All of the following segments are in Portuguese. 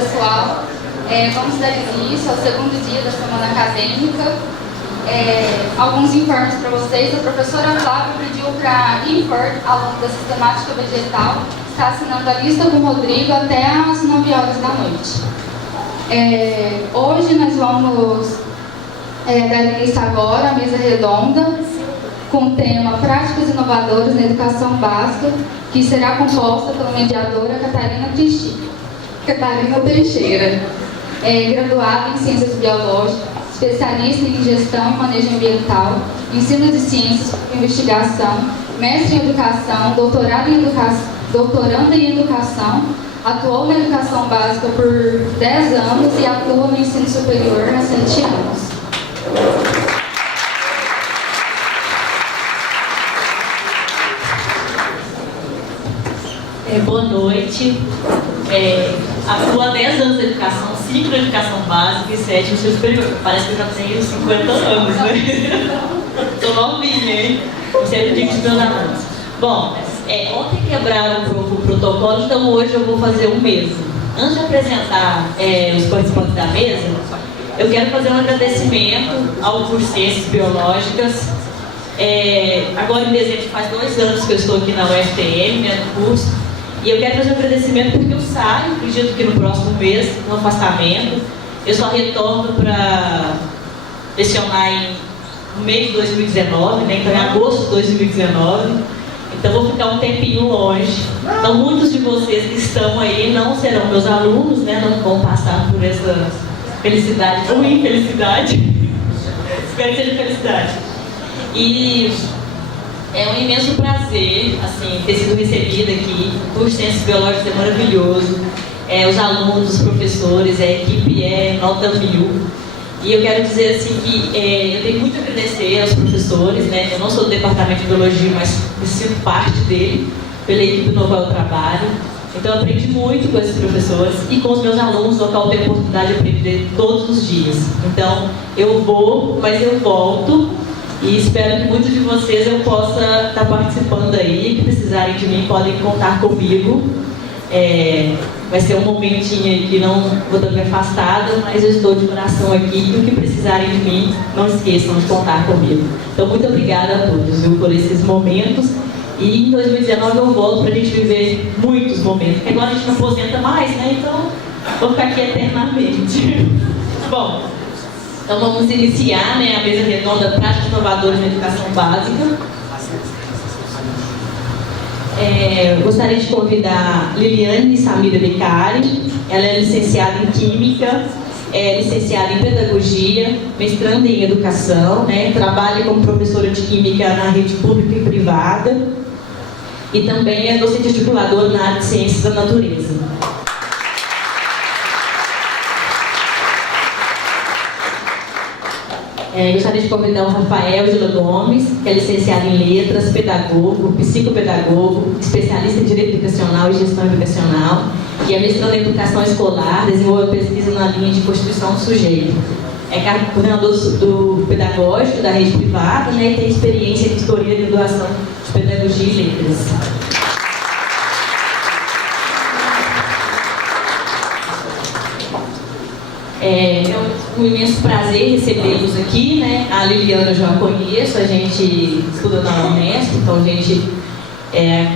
pessoal. Vamos dar início ao segundo dia da semana acadêmica. Alguns informes para vocês. A professora Flávia pediu para impor, aluno da sistemática vegetal, está assinando a lista com o Rodrigo até às 9 horas da noite. Hoje nós vamos dar início agora à mesa redonda com o tema Práticas Inovadoras na Educação Básica, que será composta pela mediadora Catarina Teixeira, graduada em Ciências Biológicas, especialista em Gestão e Manejo Ambiental, Ensino de Ciências e Investigação, mestre em Educação, doutoranda em Educação, atuou na Educação Básica por 10 anos e atua no Ensino Superior há 7 anos. Boa noite. Atuo há 10 anos de educação, 5 na educação básica e 7 no ensino superior. Parece que eu já tenho 50 anos, né? Estou novinha, hein? Eu sempre digo para os meus alunos. Bom, ontem quebraram um pouco o protocolo, então hoje eu vou fazer o mesmo. Antes de apresentar os participantes da mesa, eu quero fazer um agradecimento ao curso de Ciências Biológicas. Agora em dezembro faz 2 anos que eu estou aqui na UFTM, no curso. E eu quero fazer um agradecimento porque eu saio, acredito que no próximo mês, no afastamento. Eu só retorno para lecionar no meio de 2019, né? Então em agosto de 2019. Então vou ficar um tempinho longe. Então muitos de vocês que estão aí não serão meus alunos, né? Não vão passar por essa felicidade ou infelicidade. Espero que seja felicidade. E é um imenso prazer, assim, ter sido recebida aqui. O curso de Ciências Biológicas é maravilhoso. Os alunos, os professores, a equipe é nota 1000. E eu quero dizer assim que eu tenho muito a agradecer aos professores, né? Eu não sou do departamento de biologia, mas me sinto parte dele, pela equipe do Novo Trabalho. Então eu aprendi muito com esses professores e com os meus alunos, no qual eu tenho a oportunidade de aprender todos os dias. Então eu vou, mas eu volto. E espero que muitos de vocês eu possa estar participando aí, que precisarem de mim, podem contar comigo. Vai ser um momentinho aí que não vou estar me afastada, mas eu estou de coração aqui e o que precisarem de mim, não esqueçam de contar comigo. Então, muito obrigada a todos, viu, por esses momentos. E em 2019 eu volto para a gente viver muitos momentos, porque agora a gente não aposenta mais, né? Então, vou ficar aqui eternamente. Bom, então vamos iniciar, né, a mesa redonda Práticas Inovadoras na Educação Básica. Gostaria de convidar Liliane Samira Beccari. Ela é licenciada em Química, licenciada em Pedagogia, mestranda em Educação, né, trabalha como professora de Química na rede pública e privada e também é docente articuladora na área de Ciências da Natureza. Gostaria de convidar o Rafael Gila Gomes, que é licenciado em Letras, pedagogo, psicopedagogo, especialista em Direito Educacional e Gestão Educacional, e é mestrando em Educação Escolar, desenvolve pesquisa na linha de Constituição do Sujeito. É coordenador do Pedagógico da rede privada, né, e tem experiência em Vistoria e Graduação de Pedagogia e Letras. É um imenso prazer recebê-los aqui, né? A Liliana eu já conheço, a gente estuda na Unesp, então a gente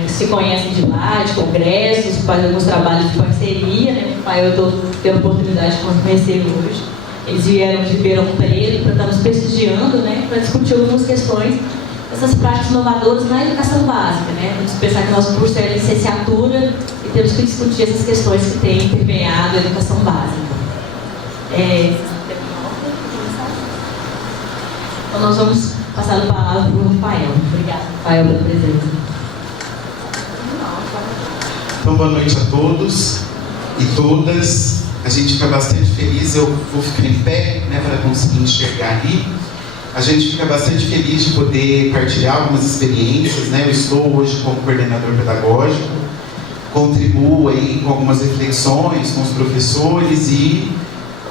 se conhece de lá, de congressos, faz alguns trabalhos de parceria, né? O pai eu estou tendo a oportunidade de conhecer hoje. Eles vieram de Ribeirão Preto para estar nos prestigiando, né? Para discutir algumas questões, essas práticas inovadoras na educação básica, né? Vamos pensar que nosso curso é licenciatura e temos que discutir essas questões que têm permeado a educação básica. Então nós vamos passar a palavra para o Rafael. Obrigada, Rafael, pela presença. Então, boa noite a todos e todas. A gente fica bastante feliz, eu vou ficar em pé, né, para conseguir enxergar ali. A gente fica bastante feliz de poder partilhar algumas experiências, né? Eu estou hoje como coordenador pedagógico, contribuo aí com algumas reflexões com os professores e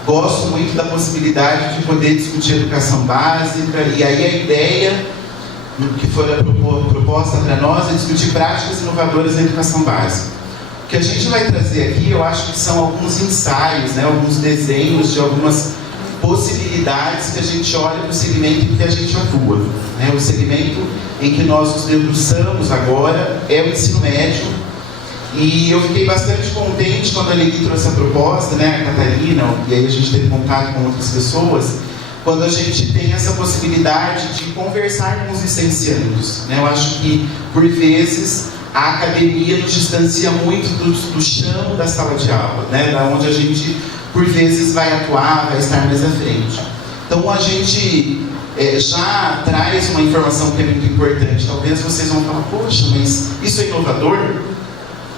gosto muito da possibilidade de poder discutir educação básica, e aí a ideia que foi a proposta para nós é discutir práticas inovadoras na educação básica. O que a gente vai trazer aqui, eu acho que são alguns ensaios, né, alguns desenhos de algumas possibilidades que a gente olha para o segmento em que a gente atua. Né? O segmento em que nós nos debruçamos agora é o ensino médio, e eu fiquei bastante contente quando a Lili trouxe a proposta, né, a Catarina, e aí a gente teve contato com outras pessoas, quando a gente tem essa possibilidade de conversar com os licenciandos. Né? Eu acho que, por vezes, a academia nos distancia muito do chão da sala de aula, né? Da onde a gente, por vezes, vai atuar, vai estar mais à frente. Então, a gente já traz uma informação que é muito importante. Talvez vocês vão falar, poxa, mas isso é inovador?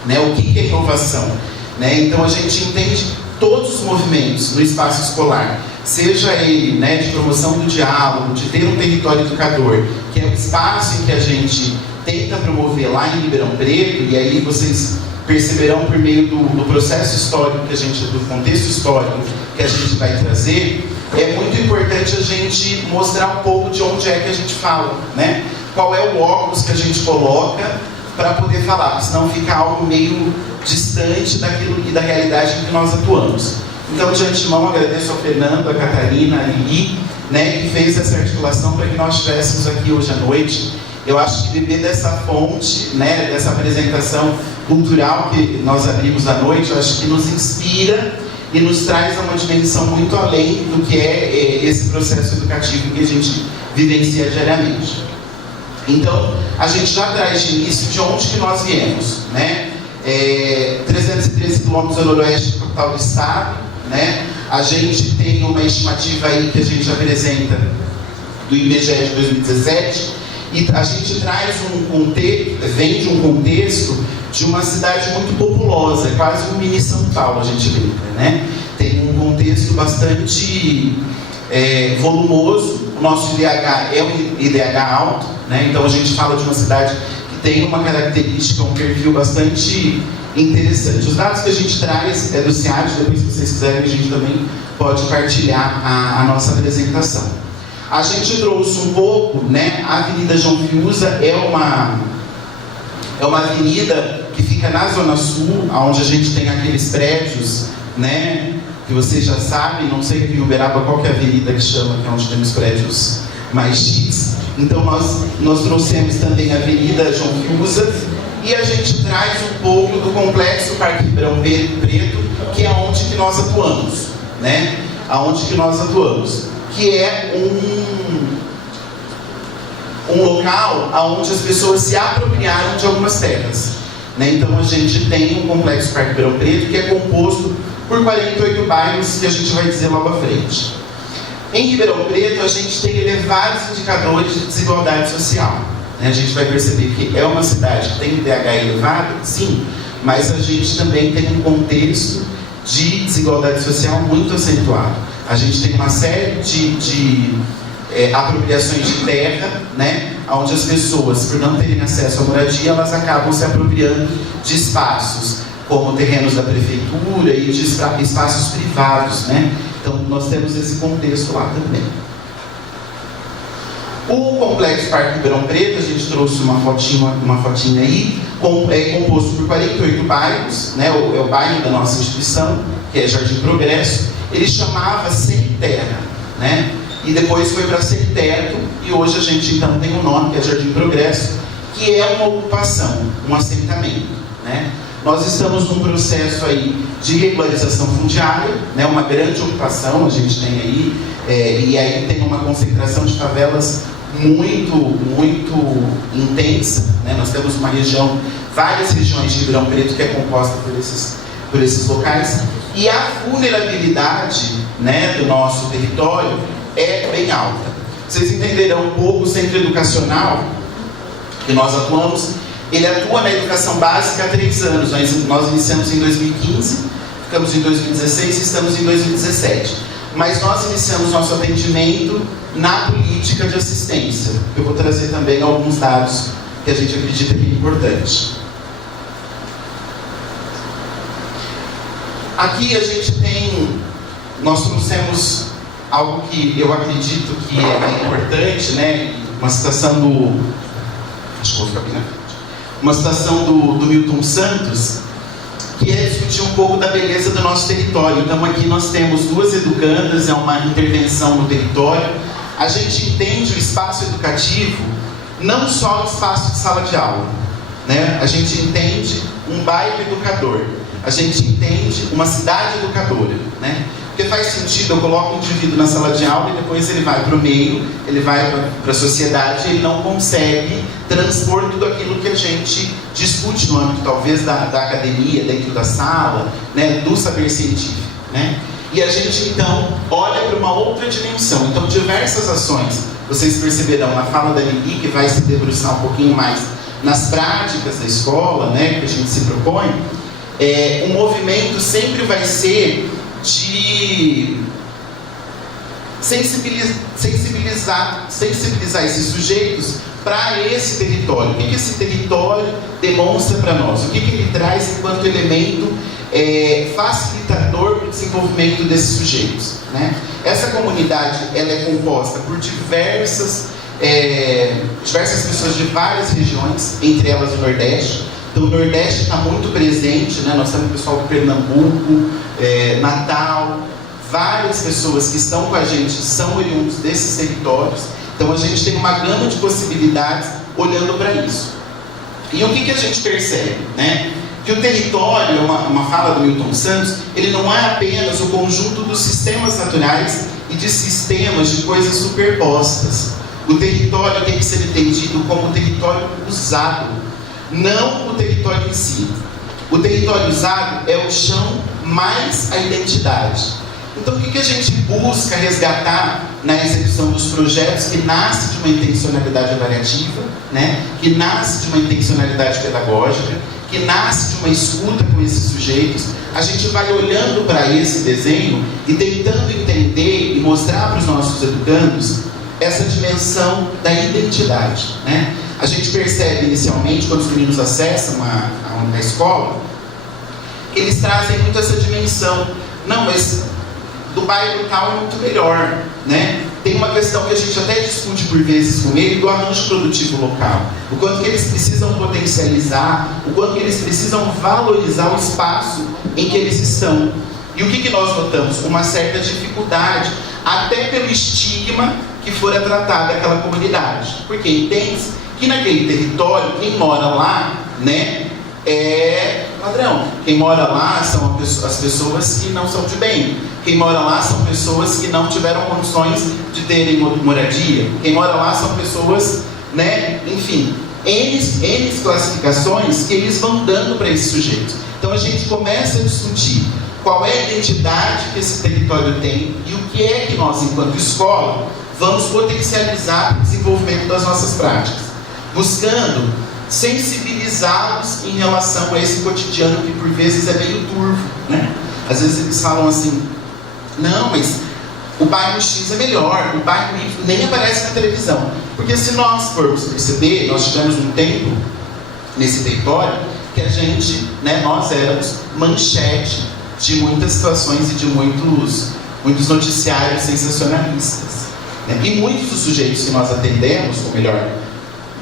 Né? O que é inovação? Né? Então, a gente entende todos os movimentos no espaço escolar, seja ele, né, de promoção do diálogo, de ter um território educador, que é o espaço em que a gente tenta promover lá em Ribeirão Preto, e aí vocês perceberão por meio do processo histórico que a gente, do contexto histórico que a gente vai trazer, é muito importante a gente mostrar um pouco de onde é que a gente fala, né? Qual é o óculos que a gente coloca para poder falar, porque senão fica algo meio distante daquilo e da realidade em que nós atuamos. Então, de antemão, agradeço ao Fernando, a Catarina, a Lili, né, que fez essa articulação para que nós estivéssemos aqui hoje à noite. Eu acho que beber dessa fonte, né, dessa apresentação cultural que nós abrimos à noite, eu acho que nos inspira e nos traz a uma dimensão muito além do que é esse processo educativo que a gente vivencia diariamente. Então, a gente já traz de início de onde que nós viemos, né? 313 quilômetros a noroeste da capital do estado, né? A gente tem uma estimativa aí que a gente apresenta do IBGE de 2017, e a gente traz vem de um contexto de uma cidade muito populosa, quase um mini São Paulo, a gente brinca, né? Tem um contexto bastante volumoso. O nosso IDH é um IDH alto, né? Então a gente fala de uma cidade que tem uma característica, um perfil bastante interessante. Os dados que a gente traz é do CIAD, depois se vocês quiserem a gente também pode partilhar a nossa apresentação. A gente trouxe um pouco, né, a Avenida João Fiuza é uma avenida que fica na Zona Sul, onde a gente tem aqueles prédios, né, que vocês já sabem, não sei aqui em Uberaba qual que é a avenida que chama, que é onde tem os prédios mais chiques. Então nós trouxemos também a Avenida João Fiuza, e a gente traz um pouco do Complexo Parque Ribeirão Preto, que é onde que nós atuamos, né? Aonde que nós atuamos, que é um local onde as pessoas se apropriaram de algumas terras, né? Então a gente tem um Complexo Parque Ribeirão Preto que é composto por 48 bairros, que a gente vai dizer logo à frente. Em Ribeirão Preto a gente tem elevados indicadores de desigualdade social. A gente vai perceber que é uma cidade que tem um IDH elevado, sim, mas a gente também tem um contexto de desigualdade social muito acentuado. A gente tem uma série de apropriações de terra, né, onde as pessoas, por não terem acesso à moradia, elas acabam se apropriando de espaços, como terrenos da prefeitura e de espaços privados, né? Então nós temos esse contexto lá também. O Complexo Parque Ribeirão Preto, a gente trouxe uma fotinha aí, é composto por 48 bairros, né? É o bairro da nossa instituição, que é Jardim Progresso. Ele chamava Sem Terra, né? E depois foi para Sem Teto, e hoje a gente então tem um nome, que é Jardim Progresso, que é uma ocupação, um assentamento, né? Nós estamos num processo aí de regularização fundiária, né? Uma grande ocupação a gente tem aí, e aí tem uma concentração de favelas muito intensa, né? Nós temos uma região, várias regiões de Ribeirão Preto que é composta por esses locais, e a vulnerabilidade, né, do nosso território é bem alta. Vocês entenderão um pouco o centro educacional que nós atuamos, ele atua na educação básica há 3 anos, nós iniciamos em 2015, ficamos em 2016 e estamos em 2017. Mas nós iniciamos nosso atendimento na política de assistência. Eu vou trazer também alguns dados que a gente acredita que é importante. Aqui a gente nós trouxemos algo que eu acredito que é importante, né? Uma citação acho que vou ficar bem na frente. Uma citação do Milton Santos, que é discutir um pouco da beleza do nosso território. Então aqui nós temos 2 educandas, é uma intervenção no território. A gente entende o espaço educativo não só o espaço de sala de aula, né? A gente entende um bairro educador, a gente entende uma cidade educadora, né? Porque faz sentido, eu coloco um indivíduo na sala de aula e depois ele vai para o meio, ele vai para a sociedade e ele não consegue transpor tudo aquilo que a gente discute no âmbito, talvez, da academia, dentro da sala, né, do saber científico, né? E a gente, então, olha para uma outra dimensão. Então, diversas ações, vocês perceberão na fala da Lili, que vai se debruçar um pouquinho mais nas práticas da escola, né, que a gente se propõe, o movimento sempre vai ser de sensibilizar esses sujeitos para esse território. O que esse território demonstra para nós? O que ele traz enquanto elemento facilitador para o desenvolvimento desses sujeitos, né? Essa comunidade ela é composta por diversas pessoas de várias regiões, entre elas o Nordeste. Então o Nordeste está muito presente, né? Nós temos o pessoal de Pernambuco, Natal, várias pessoas que estão com a gente são oriundos desses territórios. Então a gente tem uma gama de possibilidades olhando para isso. E o que a gente percebe, né? Que o território, uma fala do Milton Santos, ele não é apenas o conjunto dos sistemas naturais e de sistemas de coisas superpostas. O território tem que ser entendido como território usado, não o território em si. O território usado é o chão mais a identidade. Então o que a gente busca resgatar na execução dos projetos que nasce de uma intencionalidade avaliativa, né? Que nasce de uma intencionalidade pedagógica, que nasce de uma escuta com esses sujeitos? A gente vai olhando para esse desenho e tentando entender e mostrar para os nossos educandos essa dimensão da identidade, né? A gente percebe inicialmente, quando os meninos acessam a escola, eles trazem muito essa dimensão. Não, mas do bairro tal é muito melhor, né? Tem uma questão que a gente até discute por vezes com ele, do arranjo produtivo local. O quanto que eles precisam potencializar, o quanto que eles precisam valorizar o espaço em que eles estão. E o que nós notamos? Uma certa dificuldade, até pelo estigma que fora tratado daquela comunidade. Porque entende que naquele território, quem mora lá, né, é padrão. Quem mora lá são as pessoas que não são de bem. Quem mora lá são pessoas que não tiveram condições de terem moradia. Quem mora lá são pessoas, né, enfim, N classificações que eles vão dando para esses sujeitos. Então a gente começa a discutir qual é a identidade que esse território tem e o que é que nós, enquanto escola, vamos potencializar para o desenvolvimento das nossas práticas, buscando sensibilizá-los em relação a esse cotidiano que por vezes é meio turvo, né? Às vezes eles falam assim: não, mas o bairro X é melhor, o bairro Y nem aparece na televisão. Porque se nós formos perceber, nós tivemos um tempo nesse território que a gente, né, nós éramos manchete de muitas situações e de muitos noticiários sensacionalistas, né? E muitos dos sujeitos que nós atendemos, ou melhor,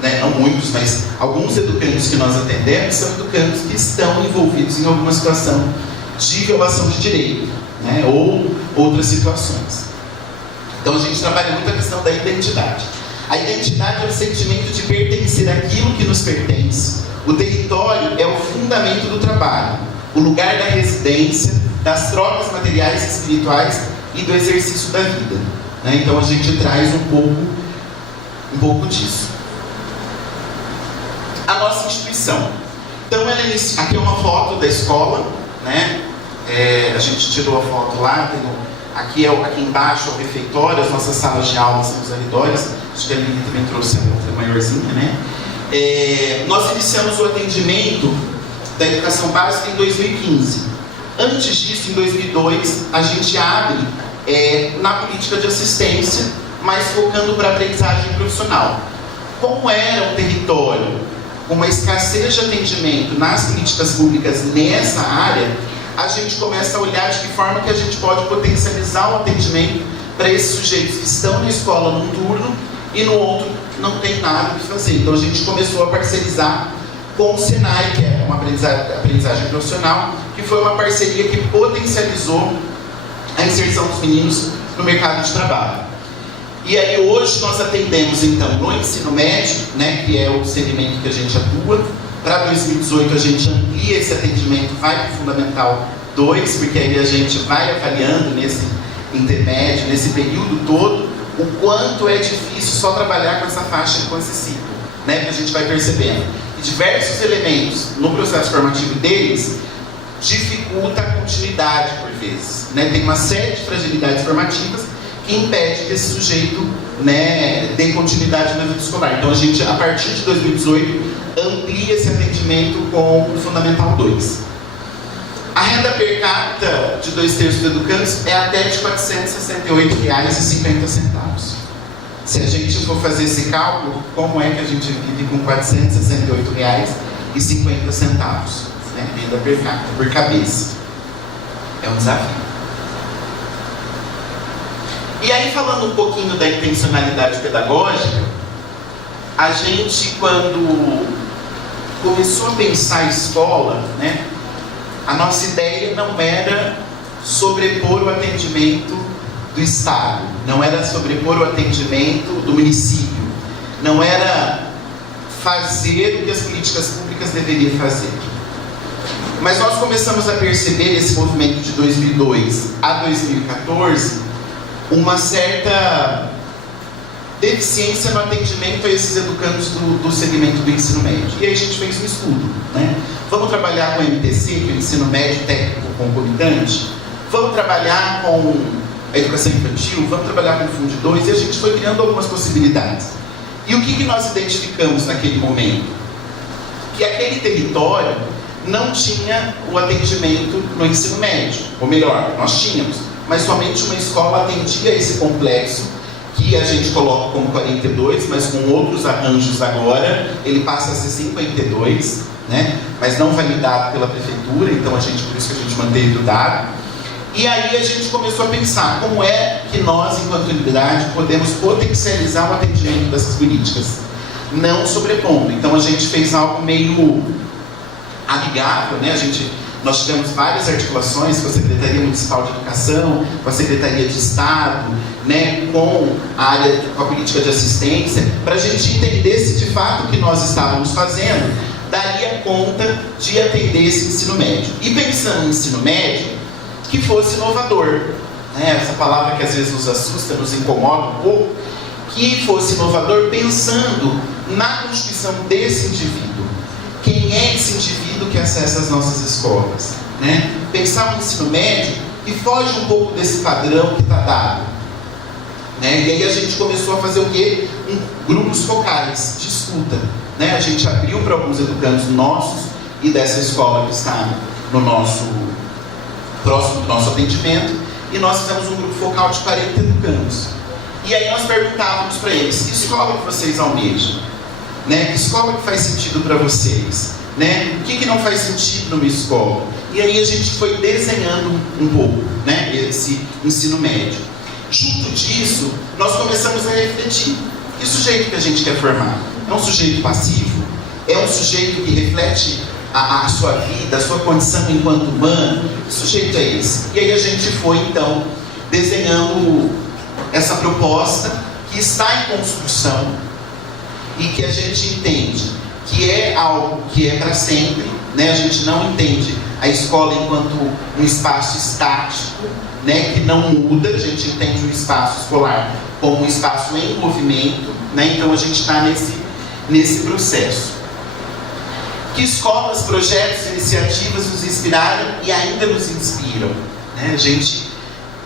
né, não muitos, mas alguns educandos que nós atendemos são educandos que estão envolvidos em alguma situação de violação de direito, né, ou outras situações. Então a gente trabalha muito a questão da identidade. A identidade é o sentimento de pertencer àquilo que nos pertence. O território é o fundamento do trabalho, o lugar da residência, das trocas materiais e espirituais e do exercício da vida, né? Então a gente traz um pouco disso. A nossa instituição. Então aqui é uma foto da escola, né? A gente tirou a foto lá, aqui embaixo é o refeitório, as nossas salas de aula são os arredores. Acho que a Lili também trouxe a outra maiorzinha, né? Nós iniciamos o atendimento da educação básica em 2015. Antes disso, em 2002, a gente abre na política de assistência, mas focando para a aprendizagem profissional. Como era um território com uma escassez de atendimento nas políticas públicas nessa área, a gente começa a olhar de que forma que a gente pode potencializar o atendimento para esses sujeitos que estão na escola num turno e no outro não tem nada o que fazer. Então a gente começou a parcerizar com o Senai, que é uma aprendizagem profissional, que foi uma parceria que potencializou a inserção dos meninos no mercado de trabalho. E aí hoje nós atendemos então no ensino médio, né, que é o segmento que a gente atua. Para 2018 a gente amplia esse atendimento, vai para o Fundamental 2, porque aí a gente vai avaliando nesse intermédio, nesse período todo, o quanto é difícil só trabalhar com essa faixa com esse ciclo, né, que a gente vai percebendo. E diversos elementos no processo formativo deles dificulta a continuidade por vezes, né? Tem uma série de fragilidades formativas que impede que esse sujeito, né, dê continuidade na vida escolar. Então a gente, a partir de 2018, amplia esse atendimento com o Fundamental 2. A renda per capita de 2/3 dos educandos é até de R$ 468,50. Se a gente for fazer esse cálculo, como é que a gente vive com R$ 468,50? Né? Renda per capita, por cabeça. É um desafio. E aí, falando um pouquinho da intencionalidade pedagógica, a gente, quando começou a pensar a escola, né, a nossa ideia não era sobrepor o atendimento do Estado, não era sobrepor o atendimento do município, não era fazer o que as políticas públicas deveriam fazer. Mas nós começamos a perceber esse movimento de 2002 a 2014 uma certa deficiência no atendimento a esses educandos do segmento do ensino médio. E aí a gente fez um estudo, né? Vamos trabalhar com o MTC, que é o ensino médio técnico concomitante, vamos trabalhar com a educação infantil, vamos trabalhar com o Fundo 2, e a gente foi criando algumas possibilidades. E o que nós identificamos naquele momento? Que aquele território não tinha o atendimento no ensino médio, ou melhor, nós tínhamos, mas somente uma escola atendia esse complexo, que a gente coloca como 42, mas com outros arranjos agora, ele passa a ser 52, né? Mas não validado pela prefeitura, então por isso que a gente manteve o dado. E aí a gente começou a pensar como é que nós, enquanto unidade, podemos potencializar o atendimento dessas políticas, não sobrepondo. Então a gente fez algo meio amigável, né? Nós tivemos várias articulações com a Secretaria Municipal de Educação, com a Secretaria de Estado, né, com a política de assistência, para a gente entender se de fato o que nós estávamos fazendo daria conta de atender esse ensino médio. E pensando em ensino médio, que fosse inovador, né? Essa palavra que às vezes nos assusta, nos incomoda um pouco, que fosse inovador pensando na constituição desse indivíduo. Quem é esse indivíduo que acessa as nossas escolas? Né? Pensar um ensino médio que foge um pouco desse padrão que está dado. Né? E aí a gente começou a fazer o quê? Grupos focais de escuta. Né? A gente abriu para alguns educandos nossos e dessa escola que está no próximo do nosso atendimento, e nós fizemos um grupo focal de 40 educandos. E aí nós perguntávamos para eles: que escola que vocês almejam? Né? Que escola que faz sentido para vocês? Né? O que não faz sentido numa escola? E aí a gente foi desenhando um pouco, né, esse ensino médio. Junto disso, nós começamos a refletir: que sujeito que a gente quer formar? É um sujeito passivo? É um sujeito que reflete a sua vida, a sua condição enquanto humano? Que sujeito é esse? E aí a gente foi então desenhando essa proposta que está em construção e que a gente entende que é algo que é para sempre, né? A gente não entende a escola enquanto um espaço estático, né, que não muda. A gente entende o espaço escolar como um espaço em movimento, né? Então a gente está nesse processo. Que escolas, projetos, iniciativas nos inspiraram e ainda nos inspiram, né? A gente,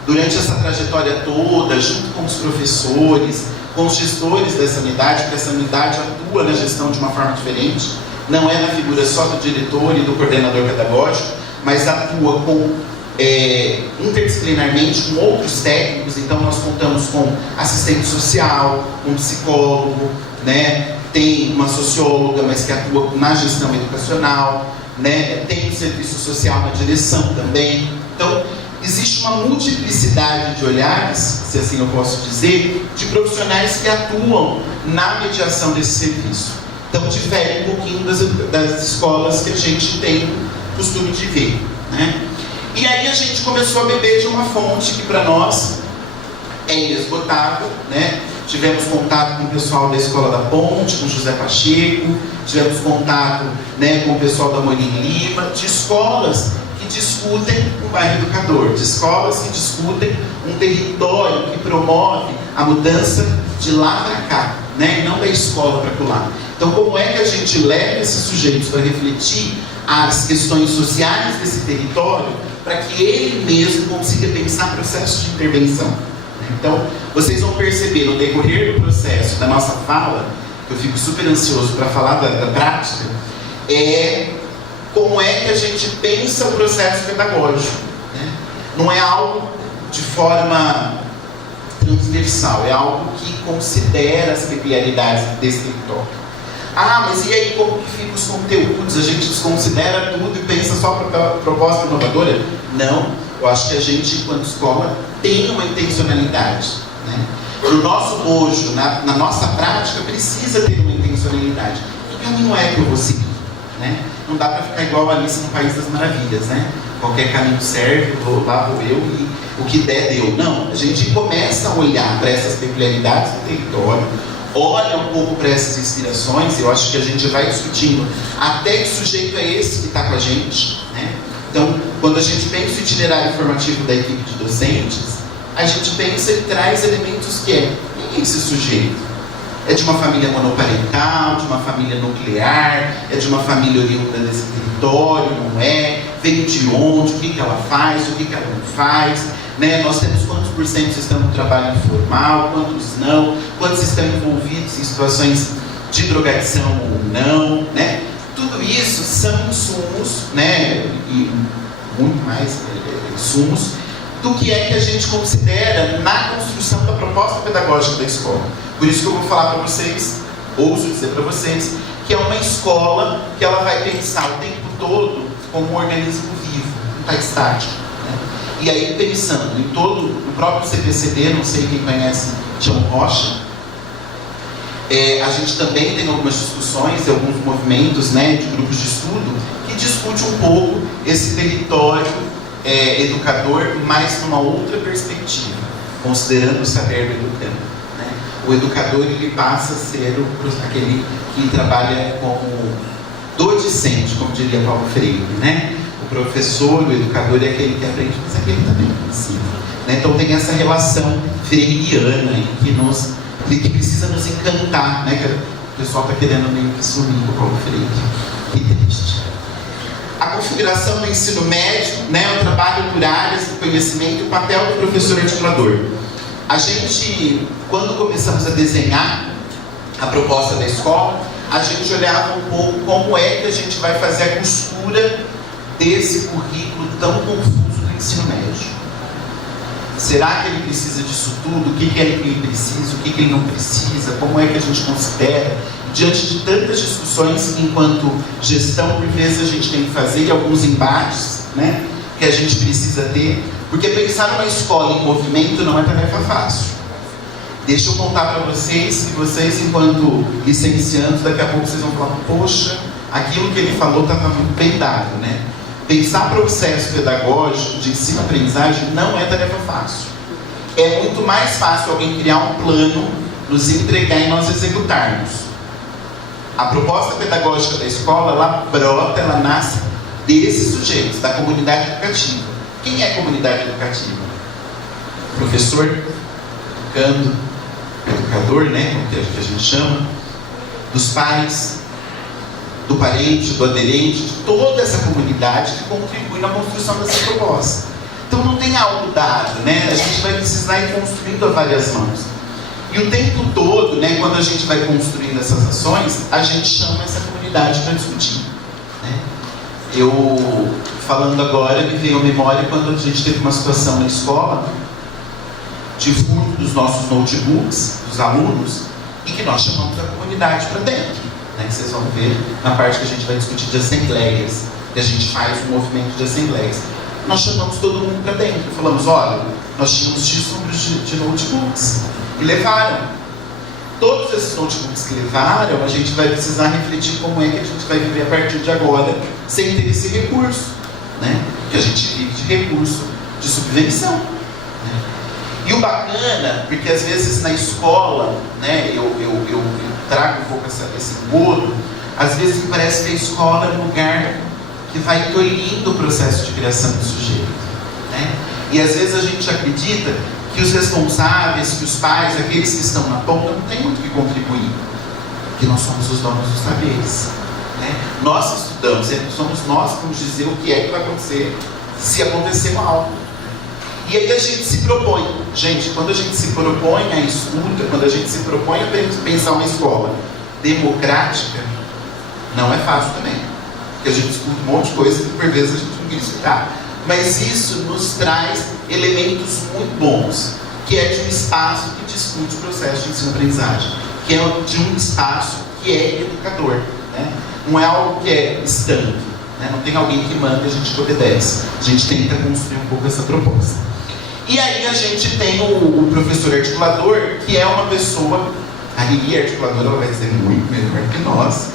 durante essa trajetória toda, junto com os professores, com os gestores dessa unidade, porque essa unidade atua na gestão de uma forma diferente, não é na figura só do diretor e do coordenador pedagógico, mas atua interdisciplinarmente com outros técnicos. Então nós contamos com assistente social, um psicólogo, né? Tem uma socióloga, mas que atua na gestão educacional, né? Tem o serviço social na direção também. Então existe uma multiplicidade de olhares, se assim eu posso dizer, de profissionais que atuam na mediação desse serviço. Então difere um pouquinho das escolas que a gente tem costume de ver. né? E aí a gente começou a beber de uma fonte que para nós é inesgotável, né? Tivemos contato com o pessoal da Escola da Ponte, com José Pacheco, tivemos contato, né, com o pessoal da Morim Lima, de escolas que discutem um bairro educador, de escolas que discutem um território que promove a mudança de lá para cá, né, e não da escola para lá. Então, como é que a gente leva esses sujeitos para refletir as questões sociais desse território, para que ele mesmo consiga pensar processos de intervenção? Então, vocês vão perceber no decorrer do processo da nossa fala, que eu fico super ansioso para falar da prática, como é que a gente pensa o processo pedagógico, né? Não é algo de forma transversal, é algo que considera as peculiaridades desse território. Ah, mas e aí como que ficam os conteúdos? A gente desconsidera tudo e pensa só para proposta inovadora? Não, eu acho que a gente, enquanto escola, tem uma intencionalidade, né? No nosso bojo, na nossa prática, precisa ter uma intencionalidade. Que caminho é que eu vou seguir, né? Não dá para ficar igual a Alice no País das Maravilhas, né? Qualquer caminho serve, lá vou eu e o que der, deu. Não, a gente começa a olhar para essas peculiaridades do território, olha um pouco para essas inspirações. Eu acho que a gente vai discutindo até que sujeito é esse que está com a gente, né? Então, quando a gente pensa o itinerário formativo da equipe de docentes, a gente pensa e traz elementos que quem é esse sujeito? É de uma família monoparental, de uma família nuclear, é de uma família oriunda desse território, não é? Vem de onde, o que ela faz, o que ela não faz, né? Nós temos quantos por cento estão no trabalho informal, quantos não, quantos estão envolvidos em situações de drogadição ou não, né? Tudo isso são insumos, né? E muito mais insumos do que é que a gente considera na construção da proposta pedagógica da escola. Por isso que eu vou falar para vocês, ouso dizer para vocês, que é uma escola que ela vai pensar o tempo todo como um organismo vivo, não está estático, né? E aí pensando em todo, no próprio CPCD, não sei quem conhece Tião Rocha, a gente também tem algumas discussões e alguns movimentos, né, de grupos de estudo que discutem um pouco esse território educador, mas numa outra perspectiva, considerando o saber do educando, né? O educador, ele passa a ser aquele que trabalha como docente, como diria Paulo Freire, né? O professor, o educador é aquele que aprende, mas aquele também ensina, né? Então tem essa relação freiriana aí que precisa nos encantar, né? Que o pessoal está querendo meio que sumir com o Paulo Freire. Que triste. A configuração do ensino médio, né? O trabalho por áreas do conhecimento e o papel do professor articulador. A gente, quando começamos a desenhar a proposta da escola, a gente olhava um pouco como é que a gente vai fazer a costura desse currículo tão confuso do ensino médio. Será que ele precisa disso tudo? O que é que ele precisa? O que ele não precisa? Como é que a gente considera? Diante de tantas discussões que, enquanto gestão, por vezes, a gente tem que fazer, e alguns embates, né, que a gente precisa ter, porque pensar numa escola em movimento não é tarefa fácil. Deixa eu contar para vocês, que vocês, enquanto licenciandos, daqui a pouco vocês vão falar, poxa, aquilo que ele falou estava muito bem dado, né? Pensar processo pedagógico de ensino-aprendizagem não é tarefa fácil. É muito mais fácil alguém criar um plano, nos entregar e nós executarmos. A proposta pedagógica da escola, ela brota, ela nasce desses sujeitos, da comunidade educativa. Quem é a comunidade educativa? Professor, educando, educador, né, como que a gente chama, dos pais, do parente, do aderente, de toda essa comunidade que contribui na construção dessa proposta. Então não tem algo dado, né? A gente vai precisar ir construindo a várias mãos. E o tempo todo, né, quando a gente vai construindo essas ações, a gente chama essa comunidade para discutir, né? Eu, falando agora, me veio à memória quando a gente teve uma situação na escola de furto dos nossos notebooks, dos alunos, e que nós chamamos a comunidade para dentro, né? Vocês vão ver na parte que a gente vai discutir de assembleias, que a gente faz um movimento de assembleias. Nós chamamos todo mundo para dentro, falamos, olha, nós tínhamos X números de notebooks, e levaram. Todos esses notebooks que levaram, a gente vai precisar refletir como é que a gente vai viver a partir de agora, sem ter esse recurso, né? Que a gente vive de recurso de subvenção, né? E o bacana, porque às vezes na escola, né, eu trago um pouco esse engodo, às vezes me parece que a escola é um lugar que vai tolhindo o processo de criação do sujeito, né? E às vezes a gente acredita que os responsáveis, que os pais, aqueles que estão na ponta, não têm muito o que contribuir, porque nós somos os donos dos saberes, né? Nós estudamos, somos nós que vamos dizer o que é que vai acontecer se acontecer algo. E aí a gente se propõe, gente, quando a gente se propõe a escuta, quando a gente se propõe a pensar uma escola democrática, não é fácil também, porque a gente escuta um monte de coisa que por vezes a gente não quer escutar, mas isso nos traz elementos muito bons, que é de um espaço que discute o processo de ensino-aprendizagem, que é de um espaço que é educador, né? Não é algo que é estanque, né? Não tem alguém que manda e a gente obedece. A gente tenta construir um pouco essa proposta. E aí a gente tem o professor articulador, que é uma pessoa, a Lili articuladora, ela vai ser muito melhor que nós,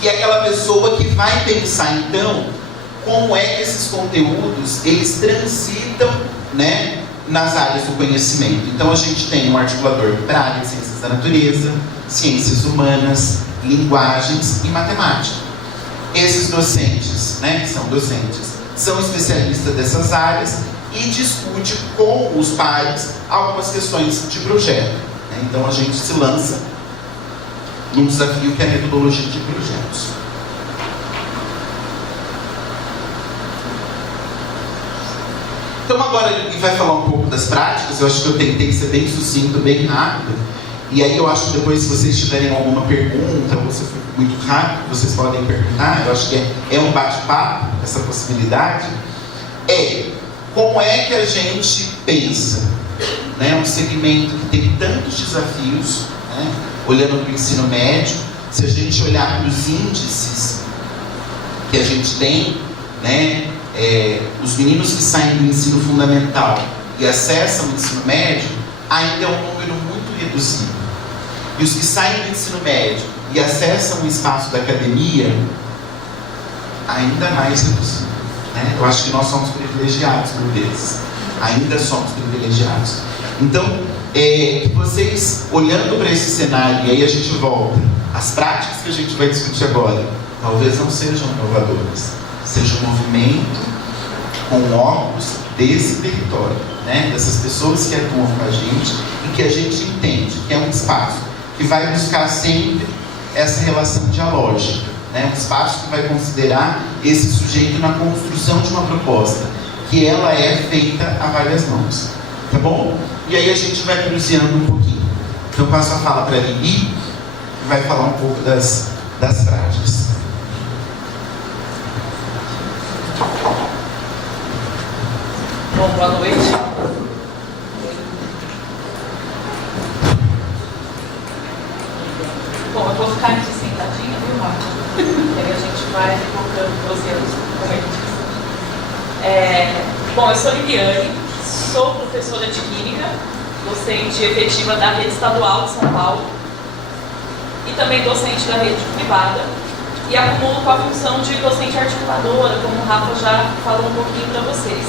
que é aquela pessoa que vai pensar então como é que esses conteúdos eles transitam, né, nas áreas do conhecimento. Então a gente tem um articulador para a área de ciências da natureza, ciências humanas, linguagens e matemática. Esses docentes, né, que são docentes, são especialistas dessas áreas e discute com os pares algumas questões de projeto, né? Então a gente se lança num desafio que é a metodologia de projetos. Então agora ele vai falar um pouco das práticas. Eu acho que eu tentei ser bem sucinto, bem rápido. E aí eu acho que depois, se vocês tiverem alguma pergunta, ou se for muito rápido, vocês podem perguntar. Eu acho que é um bate-papo, essa possibilidade. Como é que a gente pensa, né, um segmento que tem tantos desafios, né, olhando para o ensino médio, se a gente olhar para os índices que a gente tem, né, os meninos que saem do ensino fundamental e acessam o ensino médio, ainda é um número muito reduzido. E os que saem do ensino médio e acessam o espaço da academia, ainda mais reduzido, né? Eu acho que nós somos privilegiados por vezes. Ainda somos privilegiados. Então, que vocês, olhando para esse cenário, e aí a gente volta, as práticas que a gente vai discutir agora, talvez não sejam inovadoras, seja um movimento com óculos desse território, né? Dessas pessoas que atuam com a gente e que a gente entende que é um espaço que vai buscar sempre essa relação dialógica, né? Um espaço que vai considerar esse sujeito na construção de uma proposta, que ela é feita a várias mãos, tá bom? E aí a gente vai cruzeando um pouquinho. Então eu passo a fala para a Lili, que vai falar um pouco das práticas. Bom, boa noite. Bom, eu vou ficar aqui sentadinha, viu, Marta? E aí a gente vai colocando como é que bom, eu sou Liliane, sou professora de Química, docente efetiva da rede estadual de São Paulo e também docente da rede privada, e acumulo com a função de docente articuladora, como o Rafa já falou um pouquinho para vocês.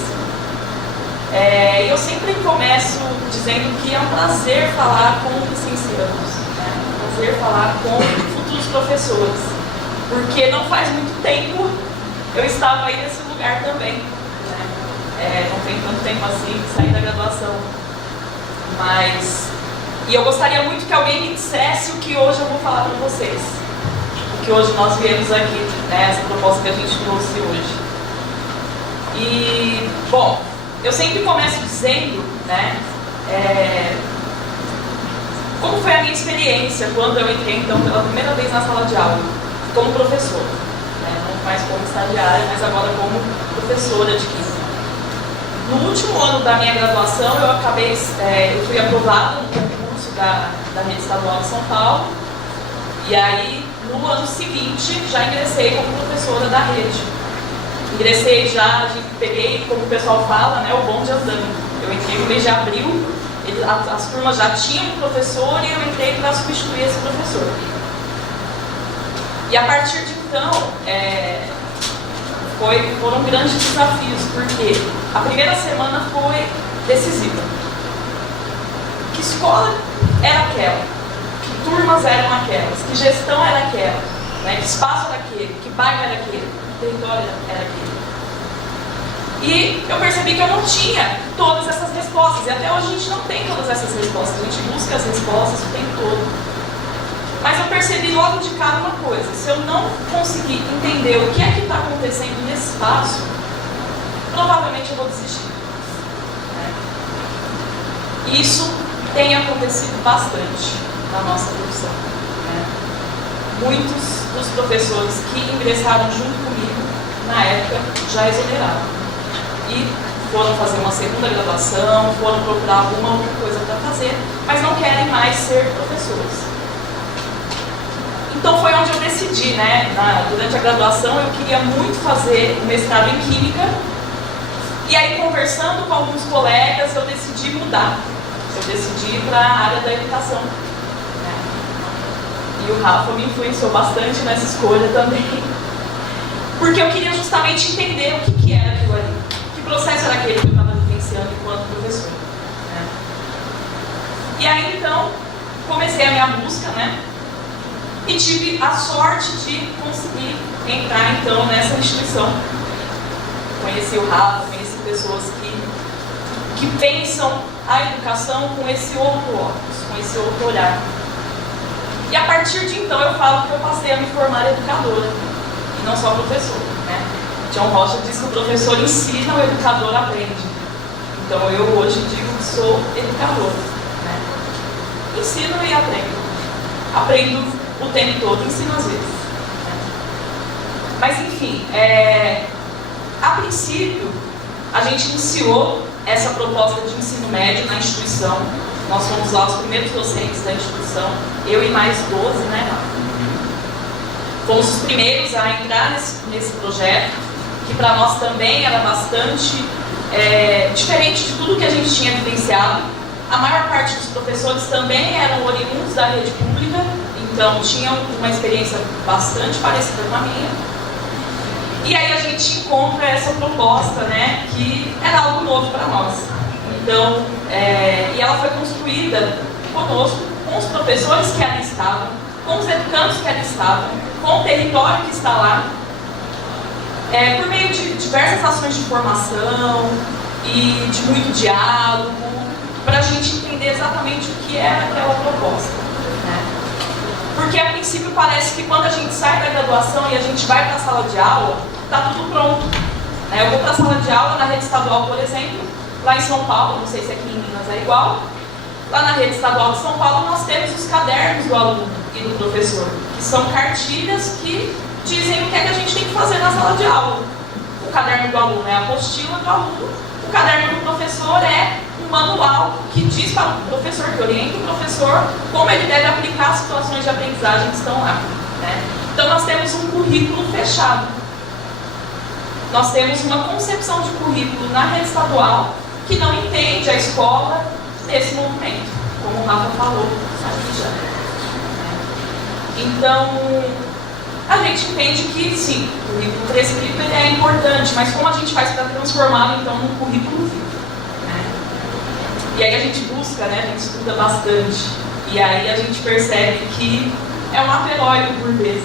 Eu sempre começo dizendo que é um prazer falar com licenciados, né? É um prazer falar com futuros professores, porque não faz muito tempo eu estava aí nesse lugar também, né? Não tem tanto tempo assim que saí da graduação, e eu gostaria muito que alguém me dissesse o que hoje eu vou falar para vocês, o que hoje nós viemos aqui, né? Essa proposta que a gente trouxe hoje. E, bom, eu sempre começo dizendo, né, como foi a minha experiência quando eu entrei, então, pela primeira vez na sala de aula, como professora, né, não mais como estagiária, mas agora como professora de química. No último ano da minha graduação, eu fui aprovada no concurso da rede estadual de São Paulo, e aí, no ano seguinte, já ingressei como professora da rede. Ingressei já, peguei, como o pessoal fala, né, o bonde andando. Eu entrei no mês de abril, as turmas já tinham um professor e eu entrei para substituir esse professor. E a partir de então, foram grandes desafios, porque a primeira semana foi decisiva. Que escola era aquela? Que turmas eram aquelas? Que gestão era aquela? Né? Que espaço era aquele? Que bairro era aquele? Que território era aquele? E eu percebi que eu não tinha todas essas respostas, e até hoje a gente não tem todas essas respostas, a gente busca as respostas o tempo todo. Mas eu percebi logo de cara uma coisa: se eu não conseguir entender o que é que está acontecendo nesse espaço, provavelmente eu vou desistir. E isso tem acontecido bastante na nossa profissão. Muitos dos professores que ingressaram junto comigo, na época, já exoneraram. E foram fazer uma segunda graduação, foram procurar alguma outra coisa para fazer, mas não querem mais ser professores. Então foi onde eu decidi, né? Durante a graduação eu queria muito fazer o mestrado em Química, e aí conversando com alguns colegas eu decidi mudar. Eu decidi ir para a área da educação. E o Rafa me influenciou bastante nessa escolha também, porque eu queria justamente entender o que era aquilo ali. Que processo era aquele que eu estava vivenciando enquanto professor. E aí então comecei a minha busca, né? E tive a sorte de conseguir entrar então nessa instituição. Conheci o Rafa, conheci pessoas que pensam a educação com esse outro óculos, com esse outro olhar. E a partir de então eu falo que eu passei a me formar educadora, e não só professora, né? John Rocha diz que o professor ensina, o educador aprende. Então eu hoje digo que sou educadora, né? Ensino e aprendo. Aprendo o tempo todo, ensino às vezes. Mas enfim, a princípio, a gente iniciou essa proposta de ensino médio na instituição. Nós fomos lá os primeiros docentes da instituição, eu e mais 12, né? Fomos os primeiros a entrar nesse projeto, que para nós também era bastante diferente de tudo que a gente tinha vivenciado. A maior parte dos professores também eram oriundos da rede pública, então tinham uma experiência bastante parecida com a minha. E aí a gente encontra essa proposta, né, que era algo novo para nós. Então, e ela foi construída conosco, com os professores que ali estavam, com os educandos que ali estavam, com o território que está lá, por meio de diversas ações de formação e de muito diálogo, para a gente entender exatamente o que era aquela proposta. Porque a princípio parece que quando a gente sai da graduação e a gente vai para a sala de aula, está tudo pronto. Eu vou para a sala de aula na rede estadual, por exemplo, lá em São Paulo, não sei se aqui em Minas é igual, lá na rede estadual de São Paulo nós temos os cadernos do aluno e do professor, que são cartilhas que dizem o que é que a gente tem que fazer na sala de aula. O caderno do aluno é a apostila do aluno, o caderno do professor é um manual que diz para o professor, que orienta o professor como ele deve aplicar as situações de aprendizagem que estão lá. Então nós temos um currículo fechado. Nós temos uma concepção de currículo na rede estadual que não entende a escola nesse movimento, como o Rafa falou aqui já. Então, a gente entende que sim, o currículo prescrito ele é importante, mas como a gente faz para transformá-lo então num currículo vivo? E aí a gente busca, né, a gente estuda bastante, e aí a gente percebe que é um aperóide por vezes.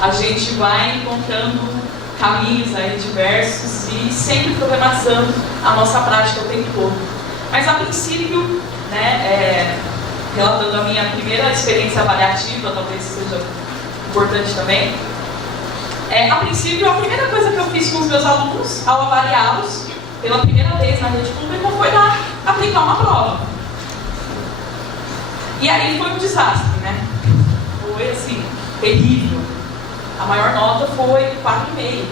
A gente vai encontrando caminhos aí diversos e sempre problematizando a nossa prática o tempo todo. Mas a princípio, né, relatando a minha primeira experiência avaliativa, talvez seja importante também, a princípio a primeira coisa que eu fiz com os meus alunos ao avaliá-los pela primeira vez na rede pública foi aplicar uma prova. E aí foi um desastre, né? Foi assim, terrível. A maior nota foi 4,5.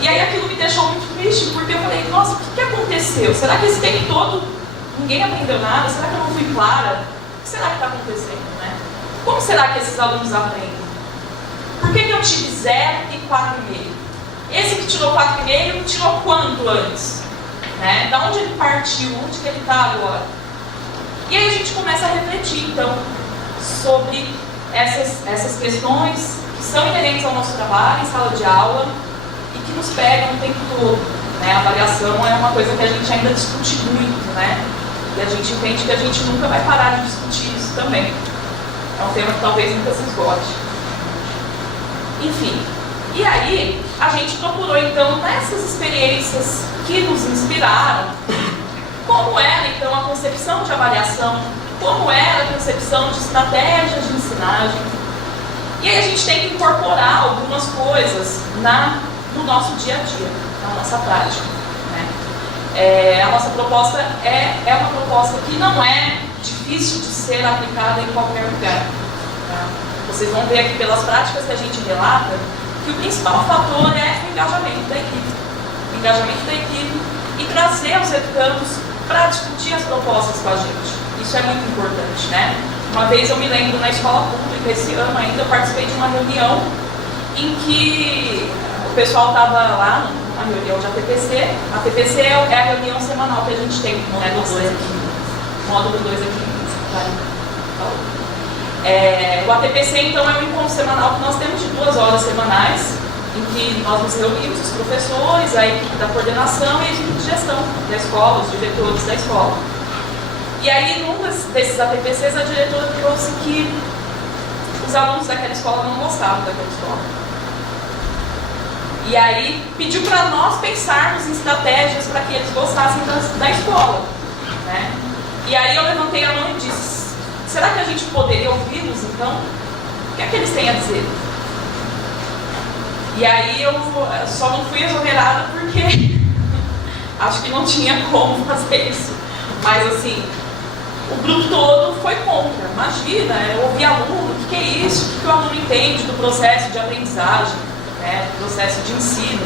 E aí aquilo me deixou muito triste, porque eu falei, nossa, o que aconteceu? Será que esse tempo todo ninguém aprendeu nada? Será que eu não fui clara? O que será que está acontecendo, né? Como será que esses alunos aprendem? Por que eu tive 0 e 4,5? Esse que tirou 4,5, tirou quanto antes? Da onde ele partiu? Onde que ele está agora? E aí a gente começa a refletir, então, sobre essas questões que são inerentes ao nosso trabalho em sala de aula e que nos pegam o tempo todo, né? A avaliação é uma coisa que a gente ainda discute muito, né? E a gente entende que a gente nunca vai parar de discutir isso também. É um tema que talvez nunca se esgote. Enfim, e aí a gente procurou então nessas experiências que nos inspiraram, como era então a concepção de avaliação, como era a concepção de estratégias de ensinagem. E aí a gente tem que incorporar algumas coisas no nosso dia a dia, na nossa prática, né? A nossa proposta é uma proposta que não é difícil de ser aplicada em qualquer lugar. Tá? Vocês vão ver aqui pelas práticas que a gente relata que o principal fator é o engajamento da equipe. O engajamento da equipe e trazer os educandos para discutir as propostas com a gente. Isso é muito importante, né? Uma vez eu me lembro na escola pública, esse ano ainda, eu participei de uma reunião em que o pessoal estava lá numa reunião de ATPC. A ATPC é a reunião semanal que a gente tem, né? Módulo 2 aqui. O ATPC, então, é um encontro semanal que nós temos de 2 horas semanais, em que nós nos reunimos, os professores, a equipe da coordenação e a equipe de gestão da escola, os diretores da escola. E aí, num desses ATPCs, a diretora trouxe que os alunos daquela escola não gostavam daquela escola. E aí, pediu para nós pensarmos em estratégias para que eles gostassem da escola, né? E aí eu levantei a mão e disse, será que a gente poderia ouvi-los, então? O que é que eles têm a dizer? E aí eu só não fui exonerada porque acho que não tinha como fazer isso. Mas assim, o grupo todo foi contra. Imagina, eu ouvi aluno, o que é isso? O que o aluno entende do processo de aprendizagem, né, do processo de ensino?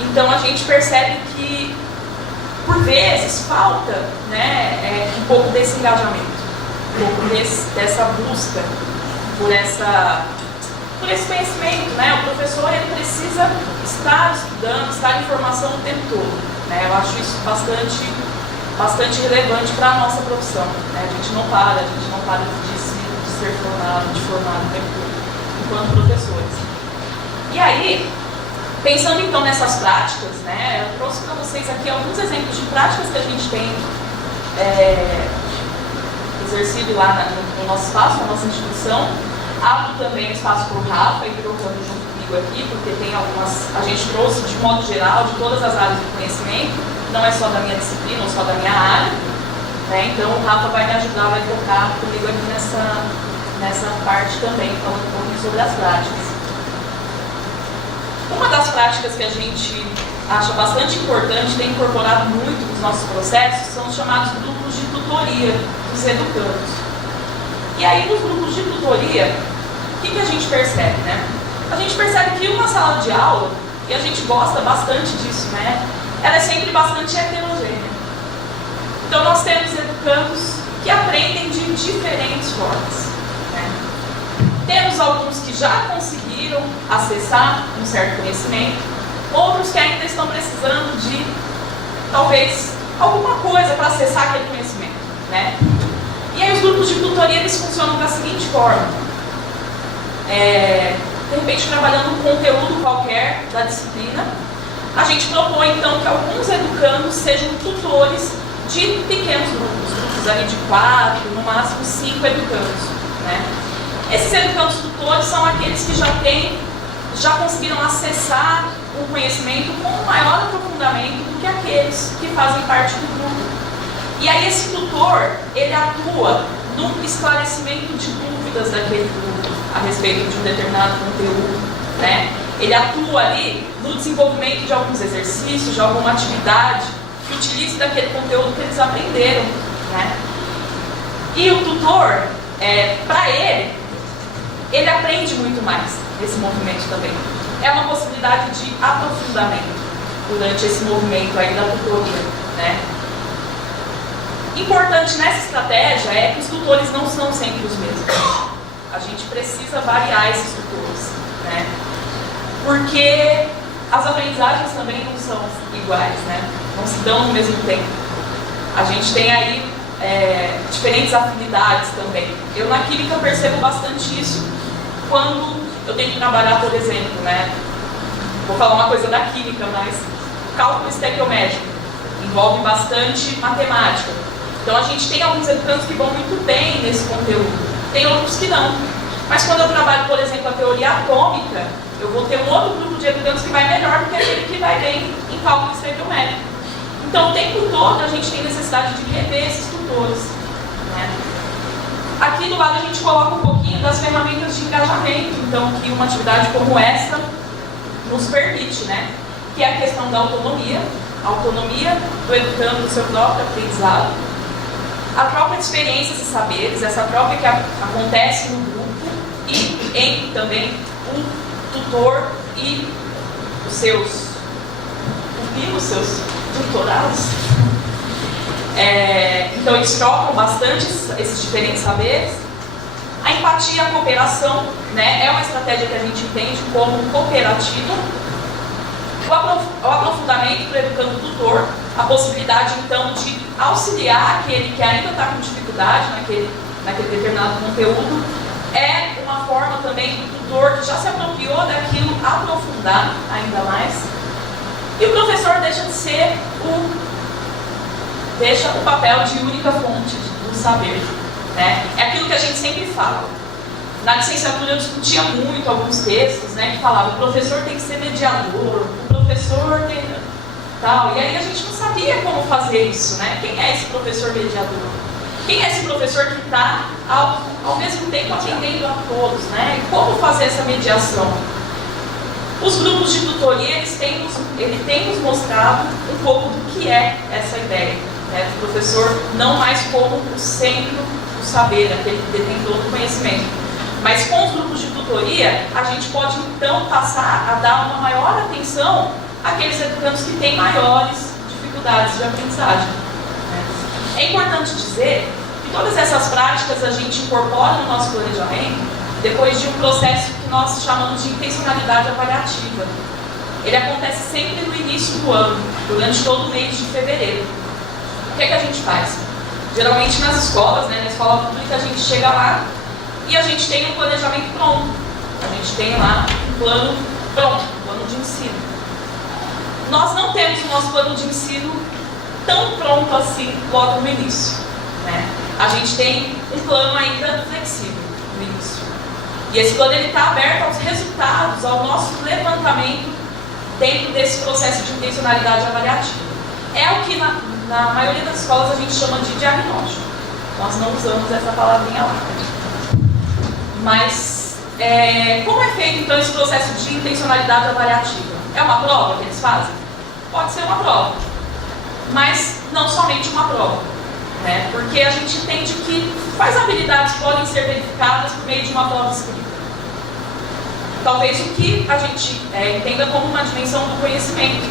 Então a gente percebe que, por vezes, falta, né, um pouco desse engajamento, um pouco dessa busca por esse conhecimento, né? O professor ele precisa estar estudando, estar em formação o tempo todo, né? Eu acho isso bastante relevante para a nossa profissão, né? A gente não para de ser formado o tempo todo, enquanto professores. E aí, pensando então nessas práticas, né? Eu trouxe para vocês aqui alguns exemplos de práticas que a gente tem exercido lá no nosso espaço, na nossa instituição. Abro também o espaço para o Rafa e trocando junto comigo aqui, porque tem algumas, a gente trouxe de modo geral de todas as áreas do conhecimento, não é só da minha disciplina ou só da minha área, né? Então o Rafa vai me ajudar, vai tocar comigo aqui nessa parte também, falando um pouquinho sobre as práticas. Uma das práticas que a gente acha bastante importante, tem incorporado muito nos nossos processos, são os chamados grupos de tutoria dos educandos. E aí, nos grupos de tutoria, o que a gente percebe, né? A gente percebe que uma sala de aula, e a gente gosta bastante disso, né? Ela é sempre bastante heterogênea. Então, nós temos educandos que aprendem de diferentes formas, né? Temos alguns que já conseguiram acessar um certo conhecimento, outros que ainda estão precisando de, talvez, alguma coisa para acessar aquele conhecimento, né? E aí os grupos de tutoria, eles funcionam da seguinte forma. De repente, trabalhando um conteúdo qualquer da disciplina, a gente propõe, então, que alguns educandos sejam tutores de pequenos grupos ali de 4, no máximo 5 educandos, né? Esses educandos tutores são aqueles que já conseguiram acessar o conhecimento com maior aprofundamento do que aqueles que fazem parte do grupo. E aí esse tutor, ele atua no esclarecimento de dúvidas daquele grupo a respeito de um determinado conteúdo, né? Ele atua ali no desenvolvimento de alguns exercícios, de alguma atividade que utilize daquele conteúdo que eles aprenderam, né? E o tutor, para ele aprende muito mais nesse movimento também. É uma possibilidade de aprofundamento durante esse movimento aí da tutoria, né? Importante nessa estratégia é que os tutores não são sempre os mesmos. A gente precisa variar esses tutores, né? Porque as aprendizagens também não são iguais, né? Não se dão no mesmo tempo. A gente tem aí diferentes afinidades também. Eu na química percebo bastante isso, quando eu tenho que trabalhar, por exemplo, né? Vou falar uma coisa da química, mas cálculo estequiométrico envolve bastante matemática. Então a gente tem alguns educandos que vão muito bem nesse conteúdo, tem outros que não. Mas quando eu trabalho, por exemplo, a teoria atômica, eu vou ter um outro grupo de educandos que vai melhor do que aquele que vai bem em cálculo estequiométrico. Então o tempo todo a gente tem necessidade de rever esses tutores, né? Aqui do lado a gente coloca um pouquinho das ferramentas de engajamento, então, que uma atividade como essa nos permite, né? Que é a questão da autonomia, a autonomia do educando do seu próprio aprendizado, a própria experiência e saberes, essa própria que acontece no grupo e entre também o tutor e os seus pupilos, seus tutorados. Então eles trocam bastante esses diferentes saberes. A empatia, a cooperação, né, é uma estratégia que a gente entende como cooperativa. O aprofundamento do educando tutor, a possibilidade então de auxiliar aquele que ainda está com dificuldade naquele determinado conteúdo, é uma forma também do tutor que já se apropriou daquilo aprofundar ainda mais. E o professor deixa o papel de única fonte do saber, né? É aquilo que a gente sempre fala. Na licenciatura eu discutia muito alguns textos, né, que falavam o professor tem que ser mediador, o professor tem tal, e aí a gente não sabia como fazer isso, né? Quem é esse professor mediador? Quem é esse professor que está ao mesmo tempo atendendo a todos, né? E como fazer essa mediação? Os grupos de tutoria, eles têm nos mostrado um pouco do que é essa ideia, né, do professor não mais como o centro do saber, aquele que detém todo o conhecimento. Mas com os grupos de tutoria, a gente pode então passar a dar uma maior atenção àqueles educandos que têm maiores dificuldades de aprendizagem. É importante dizer que todas essas práticas a gente incorpora no nosso planejamento depois de um processo que nós chamamos de intencionalidade avaliativa. Ele acontece sempre no início do ano, durante todo o mês de fevereiro. O que é que a gente faz? Geralmente nas escolas, né, na escola pública, a gente chega lá e a gente tem um planejamento pronto. A gente tem lá um plano pronto, um plano de ensino. Nós não temos o nosso plano de ensino tão pronto assim logo no início, né? A gente tem um plano ainda flexível no início. E esse plano está aberto aos resultados, ao nosso levantamento dentro desse processo de intencionalidade avaliativa. É o que na maioria das escolas a gente chama de diagnóstico. Nós não usamos essa palavrinha lá. Mas como é feito então esse processo de intencionalidade avaliativa? É uma prova que eles fazem? Pode ser uma prova, mas não somente uma prova, né? Porque a gente entende que quais habilidades podem ser verificadas por meio de uma prova escrita. Talvez o que a gente entenda como uma dimensão do conhecimento.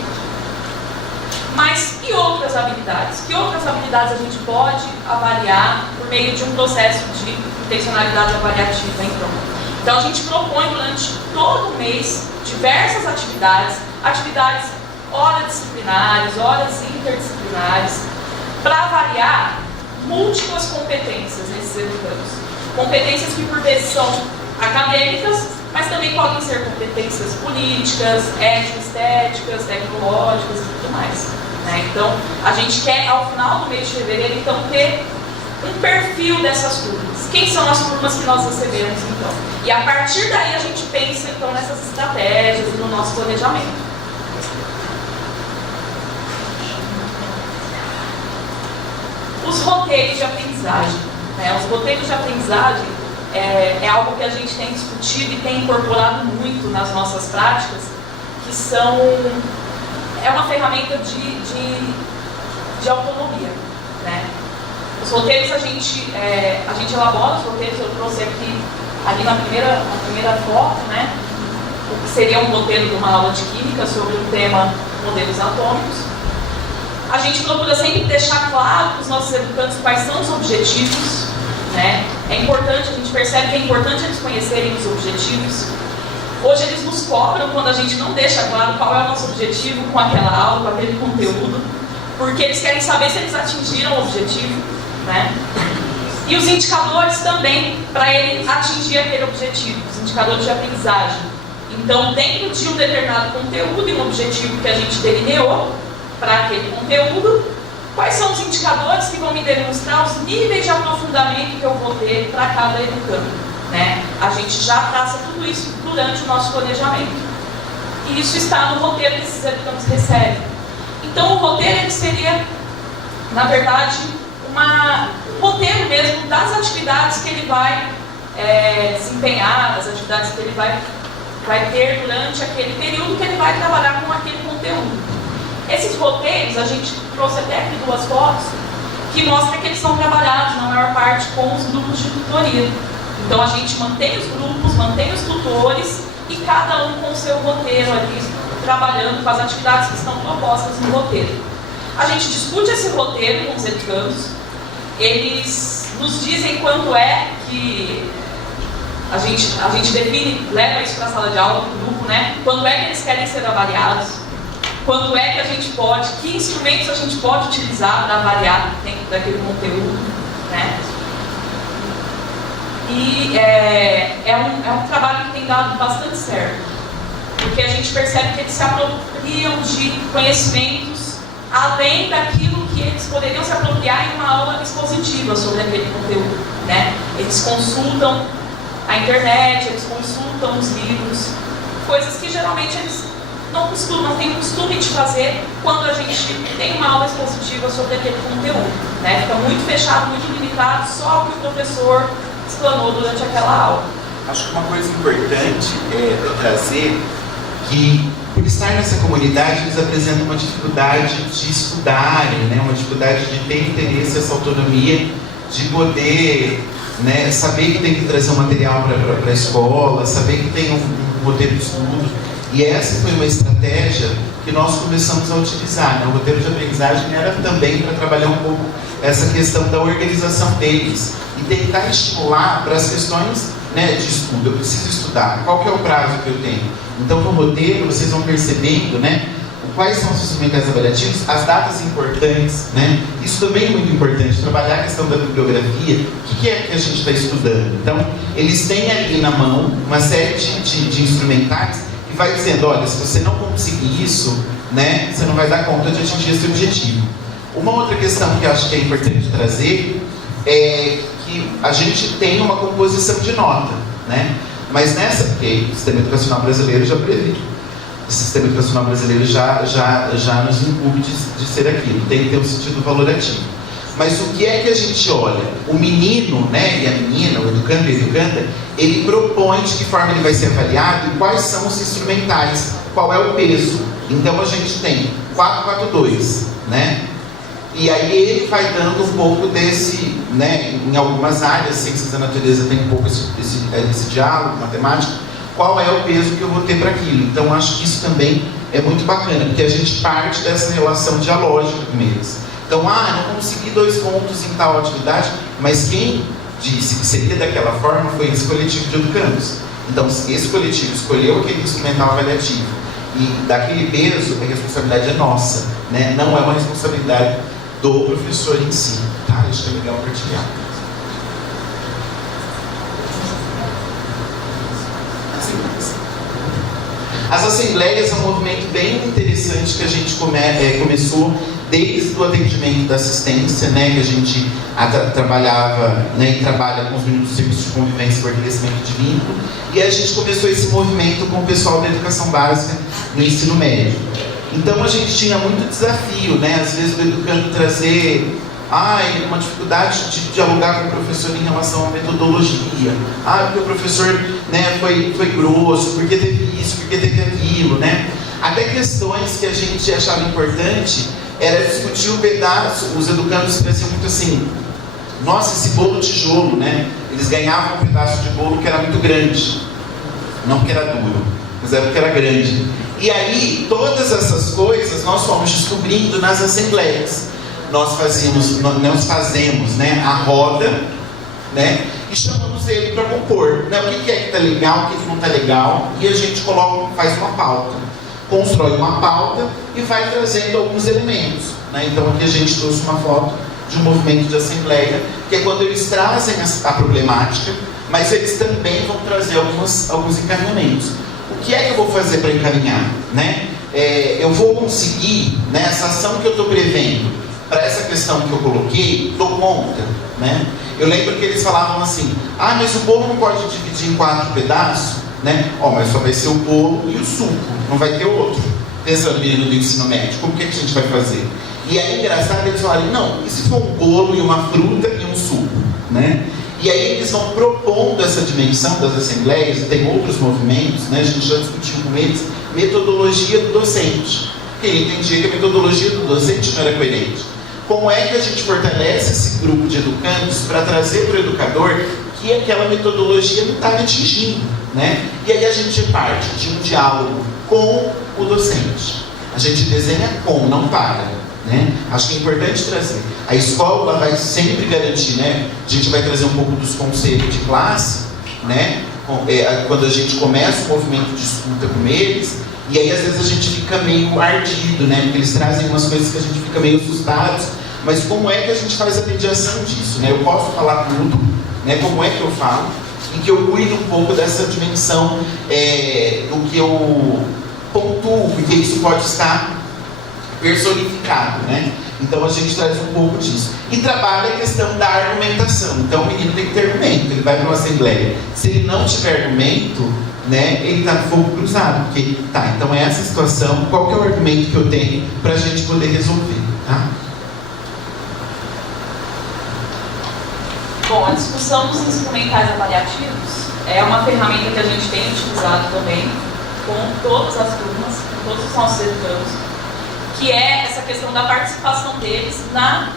Mas e outras habilidades? Que outras habilidades a gente pode avaliar por meio de um processo de intencionalidade avaliativa, então? Então a gente propõe durante todo o mês diversas atividades horas disciplinares, horas interdisciplinares, para avaliar múltiplas competências nesses educandos. Competências que por vezes são acadêmicas, mas também podem ser competências políticas, ético-estéticas, tecnológicas e tudo mais, né? Então, a gente quer, ao final do mês de fevereiro, então, ter um perfil dessas turmas. Quem são as turmas que nós recebemos, então? E a partir daí a gente pensa, então, nessas estratégias e no nosso planejamento. Os roteiros de aprendizagem, né? Os roteiros de aprendizagem é algo que a gente tem discutido e tem incorporado muito nas nossas práticas, que é uma ferramenta de autonomia, né? Os roteiros a gente elabora os roteiros, eu trouxe aqui ali na primeira foto, né? O que seria um roteiro de uma aula de química sobre o tema modelos atômicos. A gente procura sempre deixar claro para os nossos educandos quais são os objetivos, né? É importante, a gente percebe que é importante eles conhecerem os objetivos. Hoje eles nos cobram quando a gente não deixa claro qual é o nosso objetivo com aquela aula, com aquele conteúdo, porque eles querem saber se eles atingiram o objetivo, né? E os indicadores também, para ele atingir aquele objetivo, os indicadores de aprendizagem. Então, dentro de um determinado conteúdo e um objetivo que a gente delineou para aquele conteúdo, quais são os indicadores que vão me demonstrar os níveis de aprofundamento que eu vou ter para cada educando, né? A gente já traça tudo isso durante o nosso planejamento. E isso está no roteiro que esses educandos recebem. Então, o roteiro ele seria, na verdade, um roteiro mesmo das atividades que ele vai desempenhar, das atividades que ele vai ter durante aquele período que ele vai trabalhar com aquele conteúdo. Esses roteiros, a gente trouxe até aqui 2 fotos, que mostram que eles são trabalhados, na maior parte, com os grupos de tutoria. Então, a gente mantém os grupos, mantém os tutores, e cada um com o seu roteiro ali, trabalhando com as atividades que estão propostas no roteiro. A gente discute esse roteiro com os educandos, eles nos dizem quanto é que a gente define, leva isso para a sala de aula, para o grupo, né? Quando é que eles querem ser avaliados, quando é que a gente pode, que instrumentos a gente pode utilizar para avaliar dentro daquele conteúdo, né? E é um trabalho que tem dado bastante certo, porque a gente percebe que eles se apropriam de conhecimentos além daquilo que eles poderiam se apropriar em uma aula expositiva sobre aquele conteúdo, né? Eles consultam a internet, eles consultam os livros, coisas que geralmente eles não têm o costume de fazer quando a gente tem uma aula expositiva sobre aquele conteúdo, né? Fica muito fechado, muito limitado, só o que o professor explanou durante aquela aula. Acho que uma coisa importante é trazer que, por estar nessa comunidade, eles apresentam uma dificuldade de estudarem, né? Uma dificuldade de ter interesse, essa autonomia, de poder, né, saber que tem que trazer um material para a escola, saber que tem um roteiro de estudo. E essa foi uma estratégia que nós começamos a utilizar, né? O roteiro de aprendizagem era também para trabalhar um pouco essa questão da organização deles e tentar estimular para as questões, né, de estudo. Eu preciso estudar, qual que é o prazo que eu tenho? Então, no roteiro, vocês vão percebendo, né, quais são os instrumentos avaliativos, as datas importantes, né? Isso também é muito importante, trabalhar a questão da bibliografia, o que é que a gente está estudando. Então, eles têm ali na mão uma série de instrumentais que vai dizendo, olha, se você não conseguir isso, né, você não vai dar conta de atingir esse objetivo. Uma outra questão que eu acho que é importante trazer é que a gente tem uma composição de nota, né? Mas nessa, porque o sistema educacional brasileiro já prevê. O sistema educacional brasileiro já nos incumbe de ser aquilo, tem que ter um sentido valorativo. Mas o que é que a gente olha? O menino, né, e a menina, o educando e a educanda, ele propõe de que forma ele vai ser avaliado e quais são os instrumentais, qual é o peso. Então a gente tem 442, né? E aí ele vai dando um pouco desse, né, em algumas áreas, ciências da natureza tem um pouco esse diálogo, matemática, qual é o peso que eu vou ter para aquilo. Então acho que isso também é muito bacana, porque a gente parte dessa relação dialógica com eles. Então, eu não consegui 2 pontos em tal atividade, mas quem disse que seria daquela forma foi esse coletivo de educandos. Então, esse coletivo escolheu aquele instrumental avaliativo e daquele peso, a responsabilidade é nossa, né? Não é uma responsabilidade do professor em si. Tá? Acho que é legal partilhar. As assembleias é um movimento bem interessante que a gente começou desde o atendimento da assistência, né, que a gente trabalhava, né, e trabalha com os meninos do serviço de convivência e fortalecimento de vínculo, e a gente começou esse movimento com o pessoal da educação básica no ensino médio. Então a gente tinha muito desafio, né, às vezes o educando trazer uma dificuldade de dialogar com o professor em relação à metodologia. Porque o professor, né, foi grosso, porque teve isso, porque teve aquilo, né? Até questões que a gente achava importante era discutir o pedaço. Os educandos traziam muito assim, nossa, esse bolo tijolo, né? Eles ganhavam um pedaço de bolo que era muito grande. Não porque era duro, mas era porque era grande. E aí, todas essas coisas nós fomos descobrindo nas assembleias. Nós fazemos, né, a roda, né, e chamamos ele para compor, né, o que é que está legal, o que não está legal, e a gente faz uma pauta, constrói uma pauta e vai trazendo alguns elementos, né. Então aqui a gente trouxe uma foto de um movimento de assembleia, que é quando eles trazem a problemática, mas eles também vão trazer alguns encaminhamentos. O que é que eu vou fazer para encaminhar? Né? Eu vou conseguir, né, essa ação que eu estou prevendo, para essa questão que eu coloquei, dou conta. Né? Eu lembro que eles falavam assim, mas o bolo não pode dividir em 4 pedaços, né? Mas só vai ser o bolo e o suco, não vai ter outro. Pensando no menino do ensino médio, como que a gente vai fazer? E aí, engraçado, eles falaram, não, e se for um bolo e uma fruta e um suco? Né? E aí eles vão propondo essa dimensão das assembleias, e tem outros movimentos, né? A gente já discutiu com eles, metodologia do docente. Porque ele entendia que a metodologia do docente não era coerente. Como é que a gente fortalece esse grupo de educandos para trazer para o educador que aquela metodologia não está atingindo? Né? E aí a gente parte de um diálogo com o docente. A gente desenha com, não para. Né? Acho que é importante trazer. A escola vai sempre garantir, né? A gente vai trazer um pouco dos conselhos de classe, né? Quando a gente começa o movimento de escuta com eles, e aí às vezes a gente fica meio ardido, né? Porque eles trazem umas coisas que a gente fica meio assustados, mas como é que a gente faz a mediação disso? Né? Eu posso falar tudo, né? Como é que eu falo? E que eu cuido um pouco dessa dimensão do que eu pontuo, porque isso pode estar personificado, né? Então a gente traz um pouco disso. E trabalha a questão da argumentação. Então o menino tem que ter argumento, ele vai para uma assembleia. Se ele não tiver argumento, né, ele está no fogo cruzado. Porque, então é essa situação, qual que é o argumento que eu tenho para a gente poder resolver? Tá? Bom, a discussão dos instrumentais avaliativos é uma ferramenta que a gente tem utilizado também com todas as turmas, com todos os nossos educandos, que é essa questão da participação deles na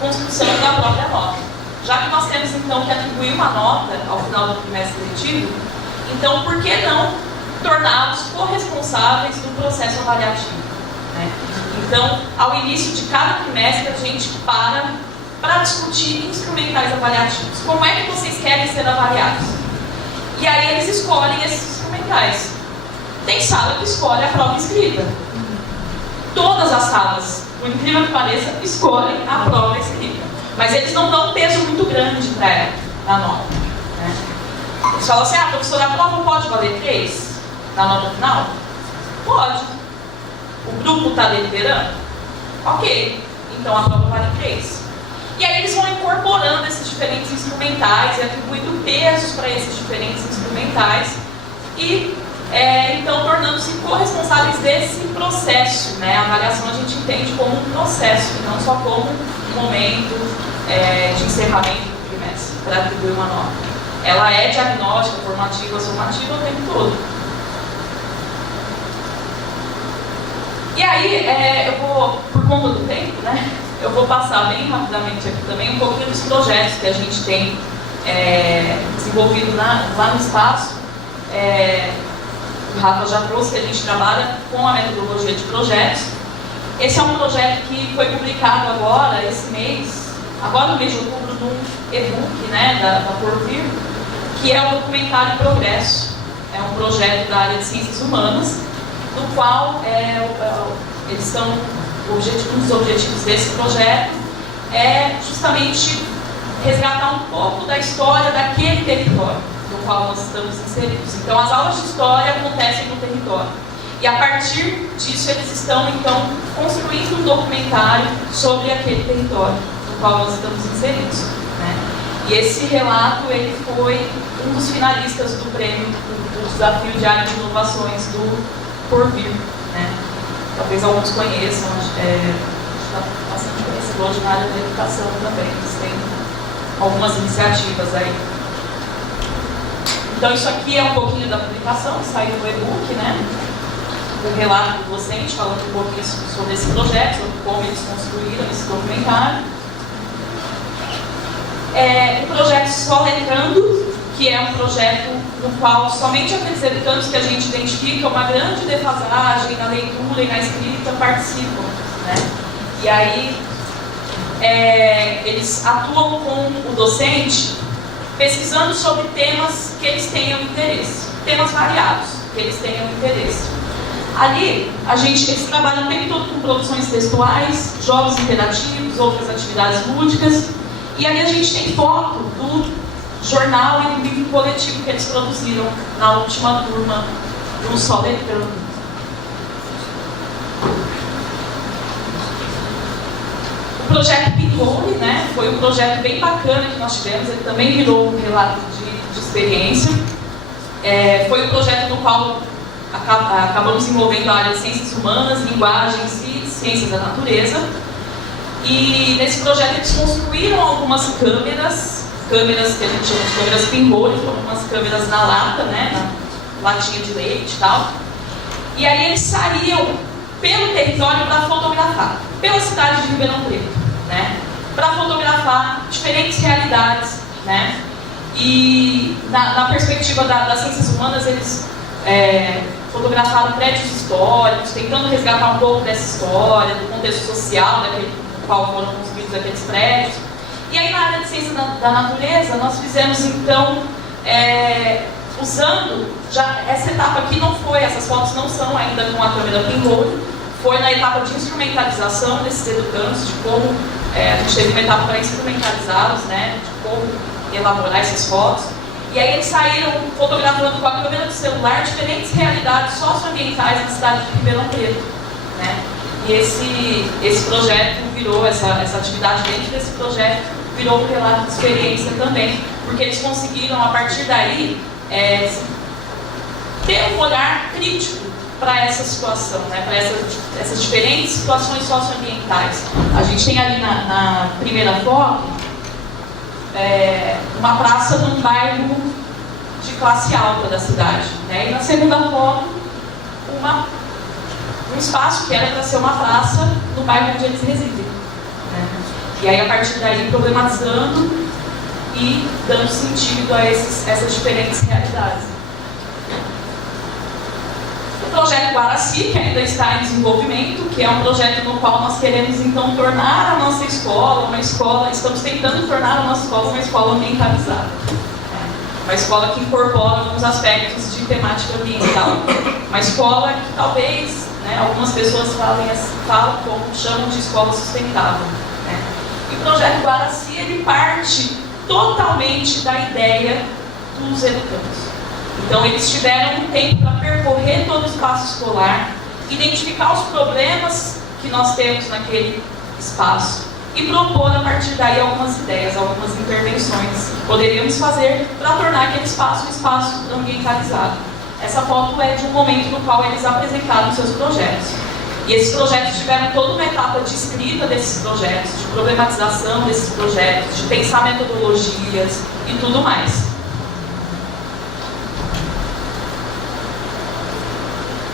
construção da própria nota. Já que nós temos então que atribuir uma nota ao final do trimestre letivo, então por que não torná-los corresponsáveis do processo avaliativo? Né? Então, ao início de cada trimestre, a gente para discutir instrumentais avaliativos. Como é que vocês querem ser avaliados? E aí eles escolhem esses instrumentais. Tem sala que escolhe a prova escrita. Todas as salas, por incrível que pareça, escolhem a prova escrita. Mas eles não dão um peso muito grande para ela, na nota. Né? Eles falam assim, professora, a prova pode valer 3 na nota final? Pode. O grupo está deliberando? Ok. Então a prova vale 3. E aí eles vão incorporando esses diferentes instrumentais e atribuindo pesos para esses diferentes instrumentais e então tornando-se corresponsáveis desse processo. Né? A avaliação a gente entende como um processo, não só como um momento de encerramento do trimestre para atribuir uma nota. Ela é diagnóstica, formativa, somativa o tempo todo. E aí, eu vou, por conta do tempo, né? Eu vou passar bem rapidamente aqui também um pouquinho dos projetos que a gente tem desenvolvido lá no espaço. O Rafa já trouxe que a gente trabalha com a metodologia de projetos. Esse é um projeto que foi publicado agora, esse mês, agora no mês de outubro, num e-book, né, da Porvir, que é o documentário Progresso. É um projeto da área de Ciências Humanas, no qual eles estão... Um dos objetivos desse projeto é justamente resgatar um pouco da história daquele território no qual nós estamos inseridos. Então, as aulas de história acontecem no território. E, a partir disso, eles estão, então, construindo um documentário sobre aquele território no qual nós estamos inseridos. Né? E esse relato, ele foi um dos finalistas do prêmio do Desafio de Área de Inovações do Porvir. Né? Talvez alguns conheçam, a gente está bastante conhecido hoje na área da educação também, eles têm algumas iniciativas aí. Então isso aqui é um pouquinho da publicação, saiu no e-book, né? O relato do docente falando um pouquinho sobre esse projeto, sobre como eles construíram esse documentário. O projeto Soletrando, que é um projeto no qual somente aqueles educandos que a gente identifica uma grande defasagem na leitura e na escrita participam. Né? E aí, eles atuam com o docente pesquisando sobre temas que eles tenham interesse, temas variados que eles tenham interesse. Ali, eles trabalham o tempo todo com produções textuais, jogos interativos, outras atividades lúdicas. E ali a gente tem foto do jornal e do livro coletivo que eles produziram na última turma do Soletrando. O projeto Pinhole, né, foi um projeto bem bacana que nós tivemos, ele também virou um relato de experiência. Foi um projeto no qual acabamos envolvendo a área de ciências humanas, linguagens e ciências da natureza. E nesse projeto eles construíram algumas câmeras que a gente chama de câmeras pinhole, algumas câmeras na lata, né, na latinha de leite e tal. E aí eles saíam pelo território para fotografar, pela cidade de Ribeirão Preto, né, para fotografar diferentes realidades, né. E na perspectiva das ciências humanas, eles fotografaram prédios históricos, tentando resgatar um pouco dessa história, do contexto social no qual foram construídos aqueles prédios. E aí na área de ciência da natureza, nós fizemos então, usando, já essa etapa aqui não foi, essas fotos não são ainda com a câmera pinhole, foi na etapa de instrumentalização desses educandos, de como a gente teve uma etapa para instrumentalizá-los, né, de como elaborar essas fotos. E aí eles saíram fotografando com a câmera do celular diferentes realidades socioambientais na cidade de Ribeirão Preto, né? E esse projeto virou, essa atividade dentro desse projeto virou um relato de experiência também, porque eles conseguiram, a partir daí, ter um olhar crítico para essa situação, né? Para essas diferentes situações socioambientais. A gente tem ali na primeira foto uma praça num bairro de classe alta da cidade, né? E na segunda foto, um espaço que era para ser uma praça no bairro onde eles residem, né? E aí, a partir daí, problematizando e dando sentido a essas diferentes realidades. O projeto Guaraci, que ainda está em desenvolvimento, que é um projeto no qual nós queremos então tornar a nossa escola uma escola, estamos tentando tornar a nossa escola uma escola ambientalizada, uma escola que incorpora alguns aspectos de temática ambiental, uma escola que talvez, né, algumas pessoas chamam de escola sustentável, né? E o projeto Guaraci, ele parte totalmente da ideia dos educandos. Então, eles tiveram um tempo para percorrer todo o espaço escolar, identificar os problemas que nós temos naquele espaço e propor, a partir daí, algumas ideias, algumas intervenções que poderíamos fazer para tornar aquele espaço um espaço ambientalizado. Essa foto é de um momento no qual eles apresentaram seus projetos. E esses projetos tiveram toda uma etapa de escrita desses projetos, de problematização desses projetos, de pensar metodologias e tudo mais.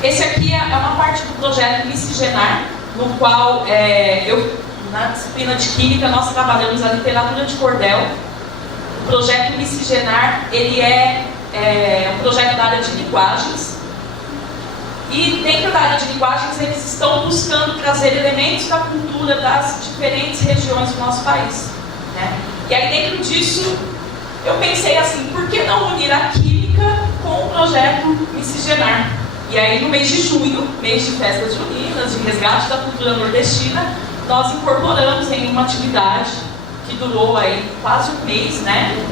Esse aqui é uma parte do projeto Miscigenar, no qual na disciplina de Química, nós trabalhamos a literatura de cordel. O projeto Miscigenar, ele é um projeto da área de linguagens. E dentro da área de linguagens, eles estão buscando trazer elementos da cultura das diferentes regiões do nosso país, né? E aí, dentro disso, eu pensei assim, por que não unir a Química com o projeto Miscigenar? E aí, no mês de junho, mês de festas juninas, de resgate da cultura nordestina, nós incorporamos em uma atividade que durou aí quase um mês, né?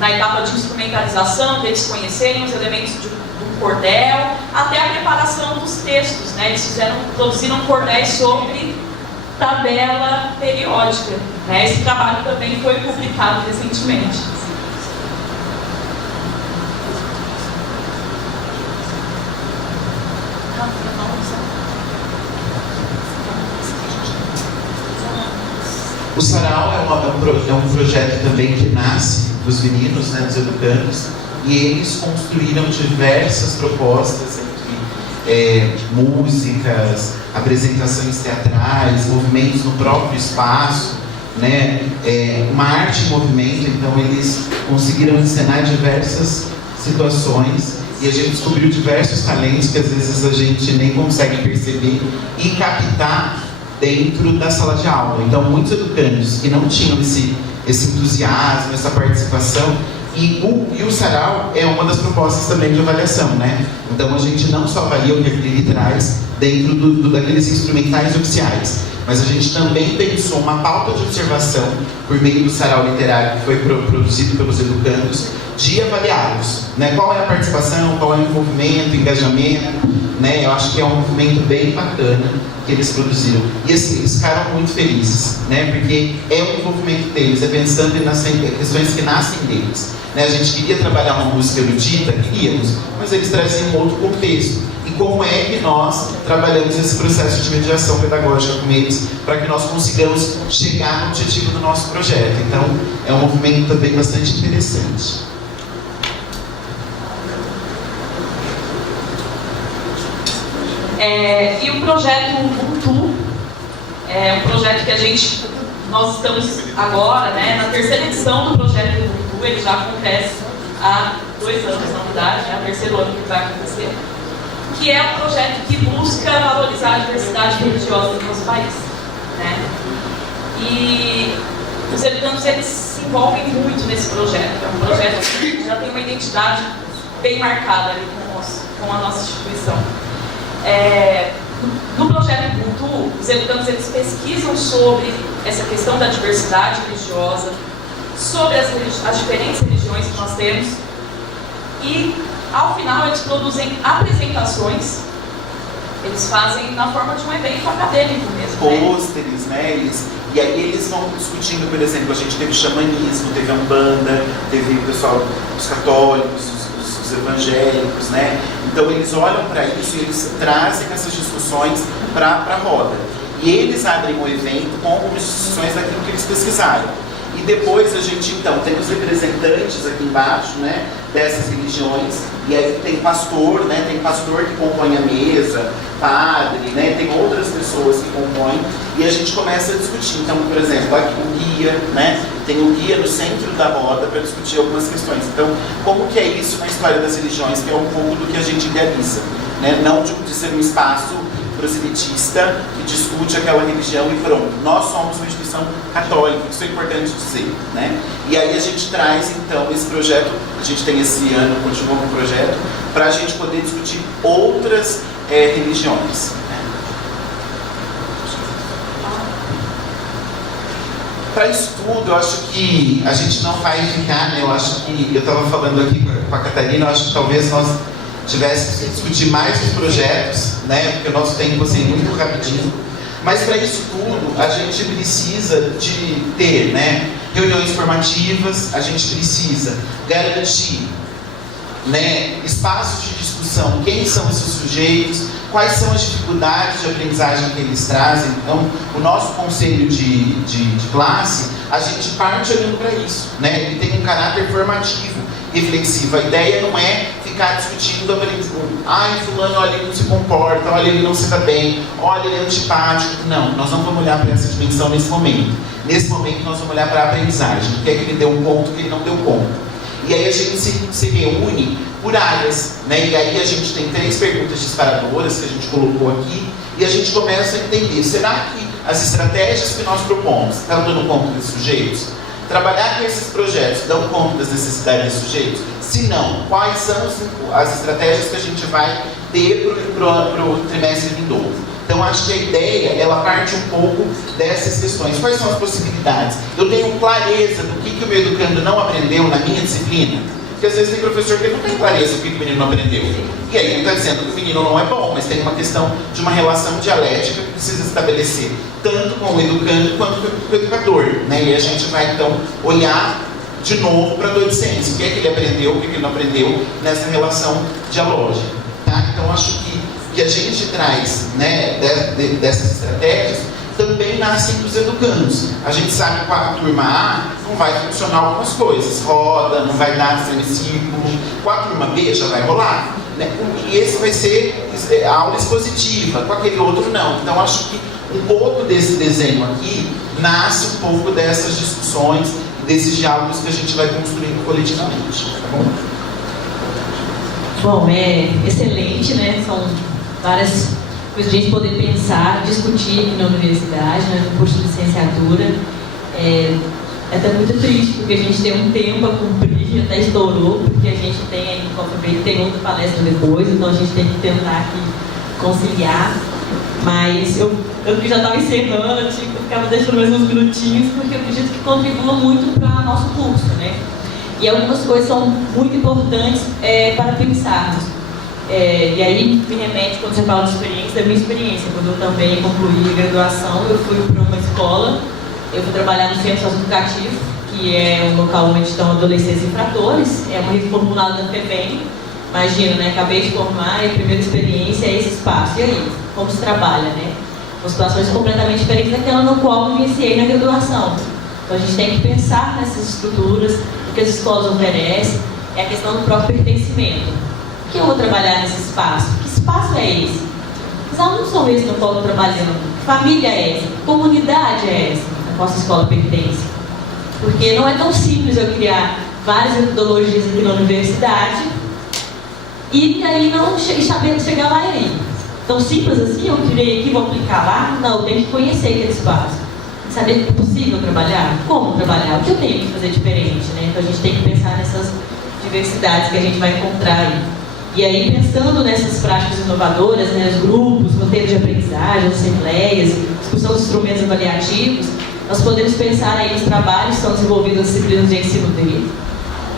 Na etapa de instrumentalização, deles conhecerem os elementos do cordel, até a preparação dos textos, né? Eles produziram cordéis sobre tabela periódica, né? Esse trabalho também foi publicado recentemente. O Sarau é um projeto também que nasce dos meninos, né, dos educandos, e eles construíram diversas propostas entre músicas, apresentações teatrais, movimentos no próprio espaço, né, uma arte em movimento. Então eles conseguiram encenar diversas situações e a gente descobriu diversos talentos que às vezes a gente nem consegue perceber e captar dentro da sala de aula. Então muitos educandos que não tinham esse entusiasmo, essa participação, E o sarau é uma das propostas também de avaliação, né? Então a gente não só avalia o que ele traz dentro daqueles instrumentais oficiais, mas a gente também pensou uma pauta de observação por meio do sarau literário que foi produzido pelos educandos, de avaliá-los, né? Qual é a participação, qual é o envolvimento, engajamento, né? Eu acho que é um movimento bem bacana que eles produziram. E assim, eles ficaram muito felizes, né? Porque é o envolvimento deles, é pensando nas questões que nascem deles. Né? A gente queria trabalhar uma música erudita, queríamos, mas eles trazem um outro contexto. E como é que nós trabalhamos esse processo de mediação pedagógica com eles para que nós consigamos chegar no objetivo do nosso projeto. Então, é um movimento também bastante interessante. E o projeto Ubuntu é um projeto que nós estamos agora, né, na terceira edição do projeto Ubuntu. Ele já acontece há 2 anos, na verdade, é o terceiro ano que vai acontecer, que é um projeto que busca valorizar a diversidade religiosa do nosso país, né? E os educandos, eles se envolvem muito nesse projeto. É um projeto que já tem uma identidade bem marcada ali com a nossa instituição. No projeto Ubuntu, os educandos, eles pesquisam sobre essa questão da diversidade religiosa, sobre as diferentes religiões que nós temos, e ao final eles produzem apresentações. Eles fazem na forma de um evento acadêmico mesmo, pôsteres, né? E aí eles vão discutindo, por exemplo, a gente teve xamanismo, teve a Umbanda, teve o pessoal, os católicos, os evangélicos, né? Então eles olham para isso e eles trazem essas discussões para a roda. E eles abrem o evento com algumas discussões daquilo que eles pesquisaram. E depois a gente, então, tem os representantes aqui embaixo, né, dessas religiões, e aí tem pastor, né, tem pastor que compõe a mesa, padre, né, tem outras pessoas que compõem, e a gente começa a discutir. Então, por exemplo, aqui o guia, né, tem o guia no centro da roda para discutir algumas questões. Então, como que é isso na história das religiões, que é um pouco do que a gente idealiza, né, não de ser um espaço proselitista que discute aquela religião e pronto. Nós somos uma instituição católica, isso é importante dizer, né? E aí a gente traz então esse projeto, a gente tem esse ano, continua com o projeto, para a gente poder discutir outras religiões. Né? Para isso tudo, eu acho que a gente não vai ficar, né? Eu acho que, eu estava falando aqui com a Catarina, eu acho que talvez nós tivesse que discutir mais os projetos, né? Porque o nosso tempo assim, é muito rapidinho. Mas para isso tudo, a gente precisa de ter, né, reuniões formativas, a gente precisa garantir, né, espaços de discussão, quem são esses sujeitos, quais são as dificuldades de aprendizagem que eles trazem. Então, o nosso conselho de classe, a gente parte olhando para isso, né? Ele tem um caráter formativo, reflexivo. A ideia não é ficar discutindo, ai, fulano, olha, ele não se comporta, olha, ele não se dá bem, olha, ele é antipático. Não, nós não vamos olhar para essa dimensão nesse momento. Nesse momento, nós vamos olhar para a aprendizagem. O que é que ele deu um ponto, o que ele não deu ponto. E aí a gente se reúne por áreas, né? E aí a gente tem 3 perguntas disparadoras que a gente colocou aqui, e a gente começa a entender, será que as estratégias que nós propomos estão dando conta dos sujeitos? Trabalhar com esses projetos dão conta das necessidades dos sujeitos? Se não, quais são as estratégias que a gente vai ter para o trimestre vindouro? Então, acho que a ideia, ela parte um pouco dessas questões. Quais são as possibilidades? Eu tenho clareza do que o meu educando não aprendeu na minha disciplina? Porque às vezes tem professor que não tem clareza do que o menino não aprendeu. E aí ele está dizendo que o menino não é bom, mas tem uma questão de uma relação dialética que precisa estabelecer, tanto com o educando quanto com o educador. Né? E a gente vai, então, olhar de novo para a docência. O que é que ele aprendeu, o que é que ele não aprendeu nessa relação dialógica. Tá? Então, acho que a gente traz, né, dessas estratégias também nascem dos educandos. A gente sabe que com a turma A não vai funcionar algumas coisas, roda, não vai dar semicírculo. Com a turma B já vai rolar, né? E esse vai ser a aula expositiva, com aquele outro não. Então acho que um pouco desse desenho aqui nasce um pouco dessas discussões, desses diálogos que a gente vai construindo coletivamente. Tá bom? Bom, é excelente, né? São várias coisas a gente poder pensar, discutir aqui na universidade, né, no curso de licenciatura. É até muito triste, porque a gente tem um tempo a cumprir, até estourou, porque a gente tem aí, como eu falei, tem outra palestra depois, então a gente tem que tentar aqui conciliar. Mas eu já estava encerrando, eu ficava deixando mais uns minutinhos, porque eu acredito que contribua muito para o nosso curso, né? E algumas coisas são muito importantes para pensarmos. E aí me remete, quando você fala de experiência, da minha experiência. Quando eu também concluí a graduação, eu fui para uma escola, eu fui trabalhar no centro educativo, que é um local onde estão adolescentes infratores, é uma reformulada da FEBEM. Imagina, né? Acabei de formar e a primeira experiência é esse espaço. E aí, como se trabalha, né? Com situações completamente diferentes daquela no qual eu iniciei na graduação. Então a gente tem que pensar nessas estruturas, o que as escolas oferecem, é a questão do próprio pertencimento. Por que eu vou trabalhar nesse espaço? Que espaço é esse? Os alunos são esses no qual eu estou trabalhando. Que família é essa? Que comunidade é essa na qual essa escola pertence? Porque não é tão simples eu criar várias metodologias aqui na universidade e aí não saber chegar lá e aí. Tão simples assim, eu criei aqui, vou aplicar lá? Não, eu tenho que conhecer aquele espaço. Saber que é possível trabalhar? Como trabalhar? O que eu tenho que fazer diferente, né? Então a gente tem que pensar nessas diversidades que a gente vai encontrar aí. E aí, pensando nessas práticas inovadoras, né, os grupos, roteiros de aprendizagem, assembleias, discussão de instrumentos avaliativos, nós podemos pensar aí nos trabalhos que são desenvolvidos nas disciplinas de ensino dele,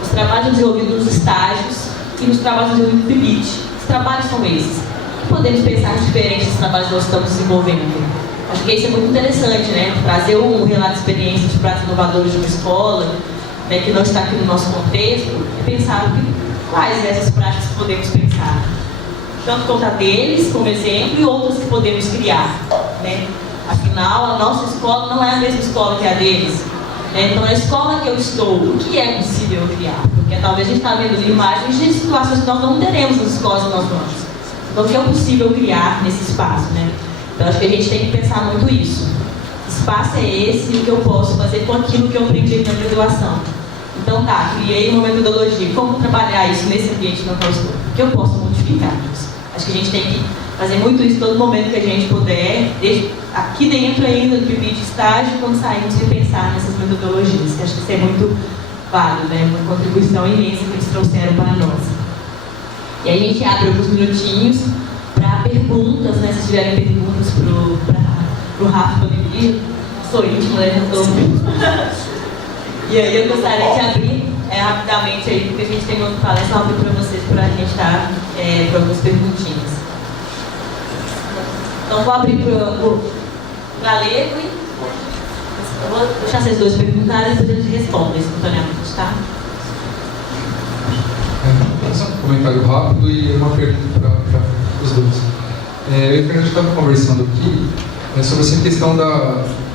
os trabalhos desenvolvidos nos estágios e nos trabalhos desenvolvidos no PIBIT. Os trabalhos são esses. Podemos pensar diferentes dos trabalhos que nós estamos desenvolvendo. Acho que isso é muito interessante, né? Trazer um relato de experiência de práticas inovadoras de uma escola, né, que não está aqui no nosso contexto, e pensar quais dessas práticas podemos pensar. Tanto contar deles como exemplo e outras que podemos criar, né? Afinal, a nossa escola não é a mesma escola que a deles. Né? Então, a escola que eu estou, o que é possível criar? Porque talvez a gente está vendo imagens de situações que nós não teremos nas escolas que nós vamos. Então, o que é possível criar nesse espaço, né? Então, acho que a gente tem que pensar muito isso. Que espaço é esse e o que eu posso fazer com aquilo que eu aprendi na graduação? Então, tá, criei uma metodologia. Como trabalhar isso nesse ambiente no qual eu estou? O que eu posso modificar isso? Acho que a gente tem que fazer muito isso todo momento que a gente puder, aqui dentro ainda do PIBIT de estágio, quando sairmos de pensar nessas metodologias. Que acho que isso é muito válido, né? Uma contribuição imensa que eles trouxeram para nós. E aí a gente abre alguns minutinhos para perguntas, né? Se tiverem perguntas para o Rafa Oliveira, sou íntimo, né? E aí eu gostaria de abrir rapidamente aí, porque a gente tem outra palestra, abrir para vocês para a gente estar para algumas perguntinhas. Então vou abrir para o Galego e eu vou deixar vocês dois perguntarem e depois a gente responde espontaneamente, tá? Um comentário rápido e uma pergunta para os dois. Eu e o Fernando estava conversando aqui sobre essa questão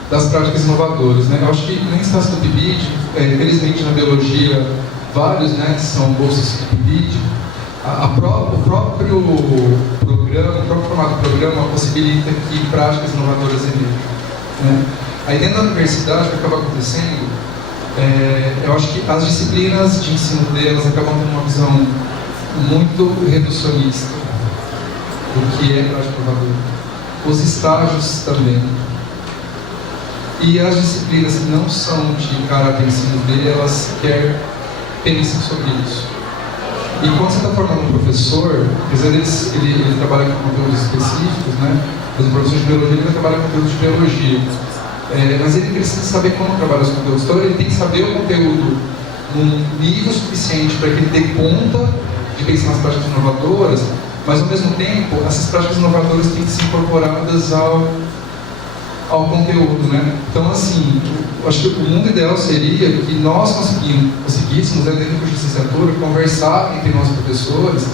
das práticas inovadoras. Né? Eu acho que na instância do PIBIT, infelizmente na biologia, vários, né, são bolsas do PIBIT. O próprio programa, o próprio formato do programa possibilita que práticas inovadoras emerjam. Né? Aí dentro da universidade, o que acaba acontecendo, eu acho que as disciplinas de ensino delas acabam tendo uma visão muito reducionista do que é prática inovadora. Os estágios também. E as disciplinas que não são de caráter ensino dele, elas sequer pensam sobre isso. E quando você está formando um professor, às vezes ele trabalha com conteúdos específicos, né? Por exemplo, o professor de biologia ele vai trabalhar com conteúdos de biologia. Mas ele precisa saber como trabalhar os conteúdos. Então ele tem que saber o conteúdo num nível suficiente para que ele dê conta de pensar nas práticas inovadoras, mas ao mesmo tempo, essas práticas inovadoras têm que ser incorporadas ao conteúdo, né? Então, assim, eu acho que o mundo ideal seria que nós conseguíssemos, dentro da licenciatura, conversar entre nós professores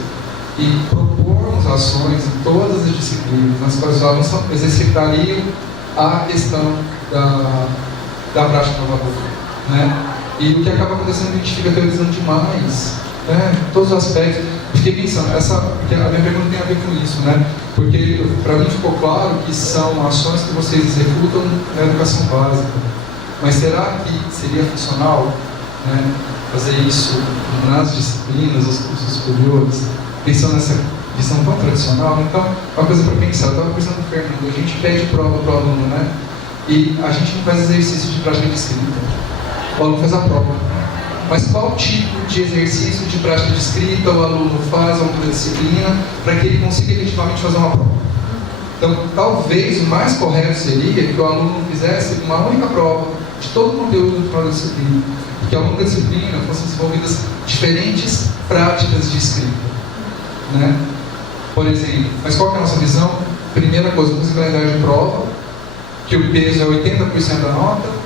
e propormos ações em todas as disciplinas, nas quais os alunos exercitariam a questão da prática inovadora, né? E o que acaba acontecendo é que a gente fica teorizando demais, né? Todos os aspectos. Fiquei pensando, porque a minha pergunta tem a ver com isso, né? Porque para mim ficou claro que são ações que vocês executam na educação básica. Mas será que seria funcional, né, fazer isso nas disciplinas, os cursos superiores, pensando nessa visão tão tradicional? Então, uma coisa para pensar, eu estava pensando no Fernando, a gente pede prova para o aluno, né? E a gente não faz exercício de prática de escrita. o aluno faz a prova. Mas qual tipo de exercício de prática de escrita o aluno faz ao longo da disciplina para que ele consiga efetivamente fazer uma prova? Então, talvez o mais correto seria que o aluno fizesse uma única prova de todo o conteúdo da disciplina, que ao longo da disciplina fossem desenvolvidas diferentes práticas de escrita, né? Por exemplo, mas qual que é a nossa visão? Primeira coisa, possibilidade de prova, que o peso é 80% da nota,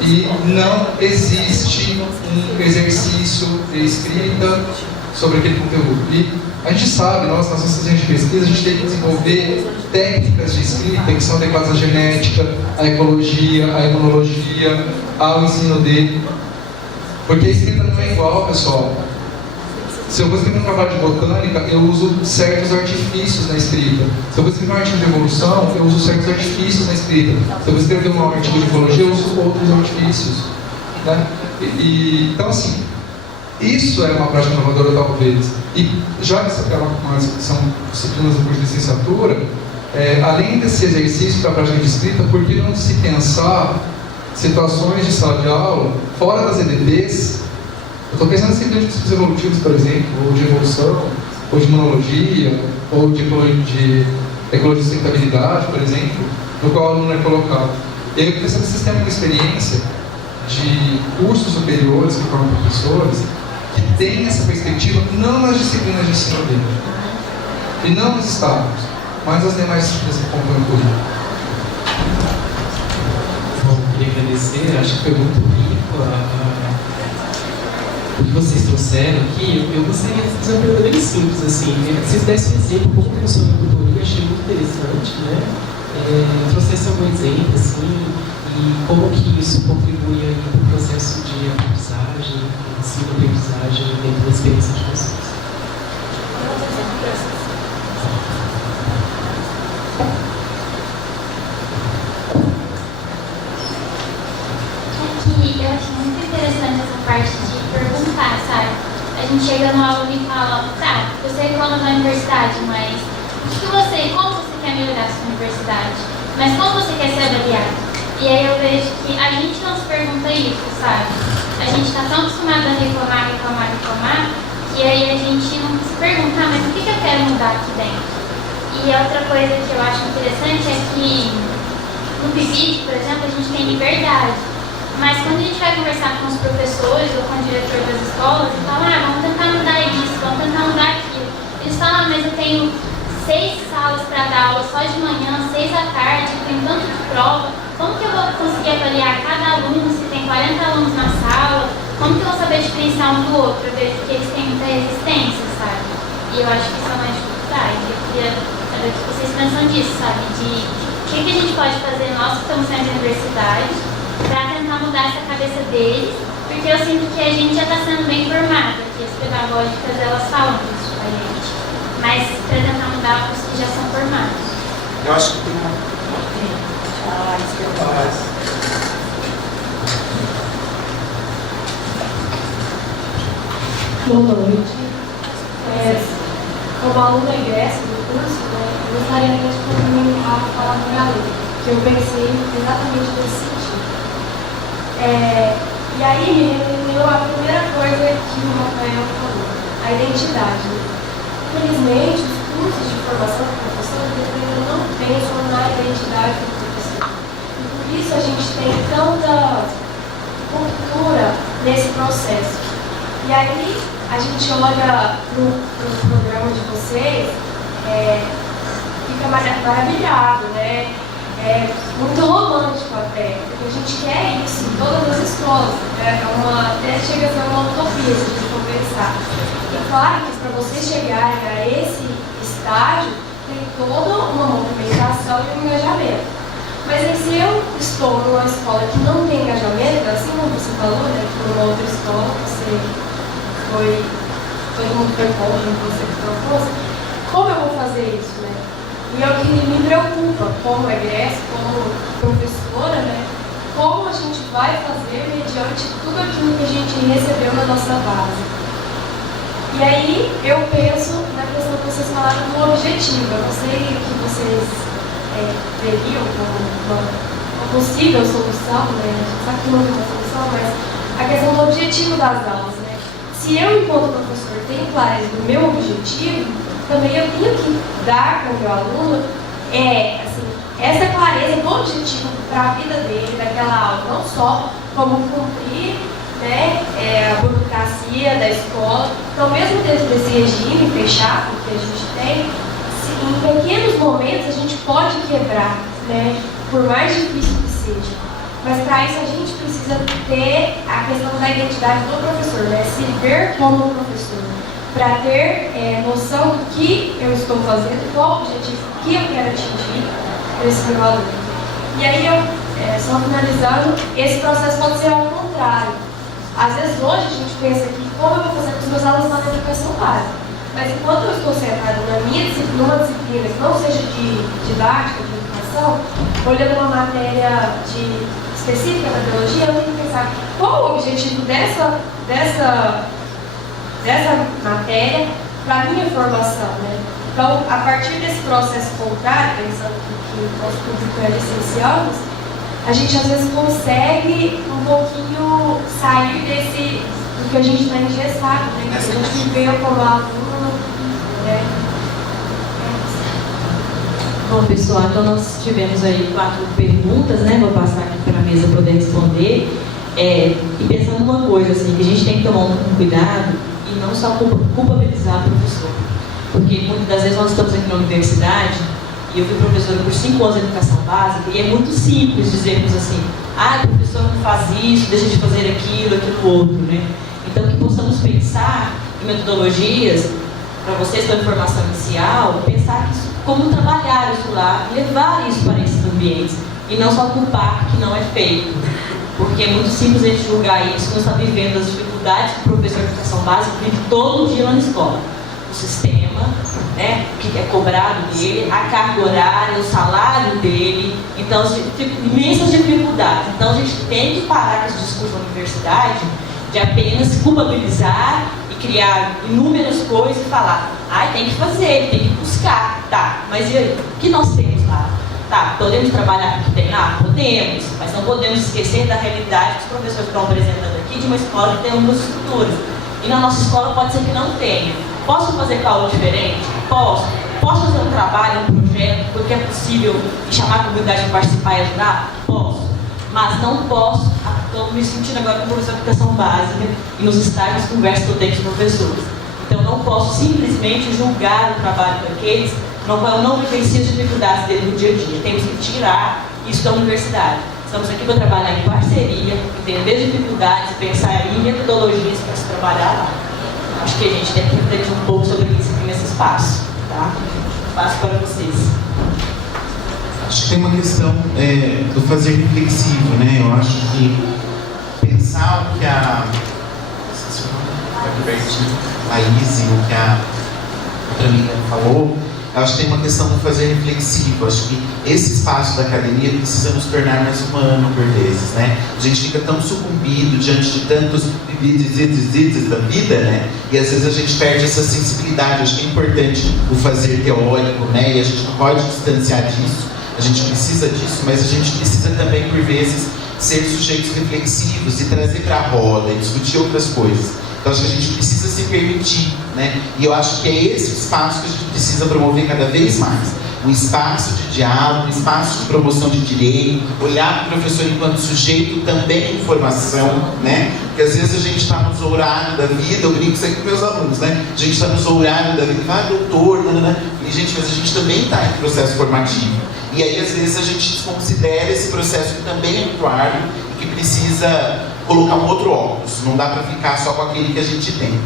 e não existe um exercício de escrita sobre aquele conteúdo. E a gente sabe, nós, nas nossas linhas de pesquisa, a gente tem que desenvolver técnicas de escrita que são adequadas à genética, à ecologia, à imunologia, ao ensino dele. Porque a escrita não é igual, pessoal. Se eu vou escrever um trabalho de botânica, eu uso certos artifícios na escrita. Se eu vou escrever um artigo de evolução, eu uso certos artifícios na escrita. Se eu vou escrever um artigo de ecologia, eu uso outros artifícios, né? Então, assim, isso é uma prática inovadora, talvez. E já que são disciplinas do curso de licenciatura, além desse exercício da prática de escrita, por que não se pensar situações de sala de aula, fora das EDPs? Eu estou pensando em científicos evolutivos, por exemplo, ou de evolução, ou de imunologia, ou de ecologia de sustentabilidade, por exemplo, no qual o aluno é colocado. E aí eu pensando nesse sistema de experiência de cursos superiores que formam professores, que tem essa perspectiva não nas disciplinas de ensino dele, e não nos estágios, mas as demais disciplinas que compõem o currículo. Bom, queria agradecer, acho que foi muito rico o que vocês trouxeram aqui. Eu gostaria de fazer uma pergunta bem simples, assim. Se vocês dessem um exemplo como funciona o tutoria, eu achei muito interessante, né? Trouxesse algum exemplo, assim, e como que isso contribui aí para o processo de aprendizagem, ensino-aprendizagem dentro da experiência de vocês. Aqui eu acho muito interessante essa parte de perguntar, sabe? A gente chega no aluno e fala, tá, você reclama da universidade, mas como você quer melhorar a sua universidade? Mas como você quer ser avaliado? E aí eu vejo que a gente não se pergunta isso, sabe? A gente está tão acostumado a reclamar, que aí a gente não se pergunta, mas o que eu quero mudar aqui dentro? E a outra coisa que eu acho interessante é que no PIBID, por exemplo, a gente tem liberdade. Mas quando a gente vai conversar com os professores ou com o diretor das escolas e fala, vamos tentar mudar isso, vamos tentar mudar aquilo. Eles falam, mas eu tenho 6 salas para dar aula só de manhã, 6 à tarde, eu tenho tanto de prova. Como que eu vou conseguir avaliar cada aluno se tem 40 alunos na sala? Como que eu vou saber diferenciar um do outro? Eu vejo que eles têm muita resistência, sabe? E eu acho que isso é uma dificuldade. Eu queria saber o que vocês pensam disso, sabe? De o que a gente pode fazer, nós que estamos saindo da universidade, para tentar mudar essa cabeça deles, porque eu sinto que a gente já está sendo bem formado, que as pedagógicas elas falam isso pra gente, mas para tentar mudar os que já são formados. Eu acho que tem uma... Boa noite. Como aluna egresso do curso, eu gostaria de contribuir a falar com a galera, que eu pensei exatamente nesse sentido. E aí me reuniu a primeira coisa que o Rafael falou, a identidade. Infelizmente, os cursos de formação de professores ainda não pensam na identidade do professor. E por isso a gente tem tanta cultura nesse processo. E aí a gente olha para o programa de vocês, fica maravilhado, né? Muito romântico até, porque a gente quer isso em todas as escolas, né? Até chega a ser uma utopia se a gente for pensar. E claro que para vocês chegarem a esse estágio, tem toda uma movimentação e um engajamento. Mas aí, se eu estou numa escola que não tem engajamento, assim como você falou, né, que numa outra escola todo mundo foi contra você que propôs, como eu vou fazer isso, né? E é o que me preocupa, como egresso, como professora, né? Como a gente vai fazer mediante tudo aquilo que a gente recebeu na nossa base. E aí eu penso na questão que vocês falaram do objetivo. Eu não sei o que vocês veriam como uma possível solução, né? A gente sabe que não tem uma solução, mas a questão do objetivo das aulas, né? Se eu, enquanto professor, tenho clareza do meu objetivo, também eu tenho que dar para o meu aluno essa clareza do objetivo para a vida dele, daquela aula, não só como cumprir, né, a burocracia da escola. Então, mesmo dentro desse regime fechado que a gente tem, em pequenos momentos a gente pode quebrar, né, por mais difícil que seja. Mas para isso a gente precisa ter a questão da identidade do professor, né, se ver como um professor, para ter noção do que eu estou fazendo, qual o objetivo que eu quero atingir para esse meu aluno. E aí, só finalizando, esse processo pode ser ao contrário. Às vezes hoje a gente pensa que como eu vou fazer com os meus alunos na educação básica, mas enquanto eu estou sentada numa disciplina que não seja de didática, de educação, olhando uma matéria específica da biologia, eu tenho que pensar qual o objetivo dessa matéria para a minha formação, né? Então, a partir desse processo contrário, pensando que o nosso público é licenciados, a gente às vezes consegue um pouquinho sair do que a gente está engessado, né? Que a gente viveu como aluno, né? Bom, pessoal, então nós tivemos aí 4 perguntas, né? Vou passar aqui para a mesa poder responder. E pensando numa coisa, assim, que a gente tem que tomar um cuidado e não só culpabilizar o professor. Porque muitas das vezes nós estamos aqui na universidade e eu fui professora por 5 anos de educação básica e é muito simples dizermos assim: o professor não faz isso, deixa de fazer aquilo outro, né? Então que possamos pensar em metodologias para vocês com a formação inicial, pensar isso, como trabalhar isso lá, levar isso para esses ambientes e não só culpar que não é feito. Porque é muito simples a gente julgar isso, não está vivendo as dificuldades que o professor de educação básica vive todo dia lá na escola. O sistema, né, que é cobrado dele, a carga horária, o salário dele, então imensas dificuldades. Então a gente tem que parar com esse discurso da universidade de apenas culpabilizar e criar inúmeras coisas e falar: tem que fazer, tem que buscar, tá, mas e aí? O que nós temos lá? Tá, podemos trabalhar com o que tem lá? Podemos, mas não podemos esquecer da realidade que os professores estão apresentando aqui de uma escola que tem algumas estruturas. E na nossa escola pode ser que não tenha. Posso fazer aula diferente? Posso. Posso fazer um trabalho, um projeto, porque é possível e chamar a comunidade para participar e ajudar? Posso. Mas não posso, estou me sentindo agora como professor de educação básica e nos estágios converso que eu tenho com os professores. Então não posso simplesmente julgar o trabalho daqueles no qual eu não vivencio as dificuldades dele no dia a dia. Temos que tirar isso da universidade. Estamos aqui para trabalhar em parceria, entender as dificuldades, pensar em metodologias para se trabalhar lá. Acho que a gente tem que refletir um pouco sobre isso aqui nesse espaço, tá? Passo para vocês. Acho que tem uma questão do fazer reflexivo, né? Eu acho que pensar o que a Laís e o que a outra amiga falou, eu acho que tem uma questão do fazer reflexivo. Eu acho que esse espaço da academia precisa nos tornar mais humano por vezes, né? A gente fica tão sucumbido diante de tantos da vida, né? E às vezes a gente perde essa sensibilidade. Eu acho que é importante o fazer teórico, né? E a gente não pode distanciar disso. A gente precisa disso, mas a gente precisa também, por vezes, ser sujeitos reflexivos e trazer para a roda e discutir outras coisas. Então, acho que a gente precisa se permitir, né? E eu acho que é esse espaço que a gente precisa promover cada vez mais. Um espaço de diálogo, um espaço de promoção de direito, olhar para o professor enquanto sujeito também em formação, né? Porque às vezes a gente está nos horários da vida, eu brinco isso aqui com meus alunos, né? A gente está nos horários da vida, doutor, né? E, gente, mas a gente também está em processo formativo. E aí, às vezes, a gente desconsidera esse processo que também é muito árduo e que precisa colocar um outro óculos. Não dá para ficar só com aquele que a gente tem.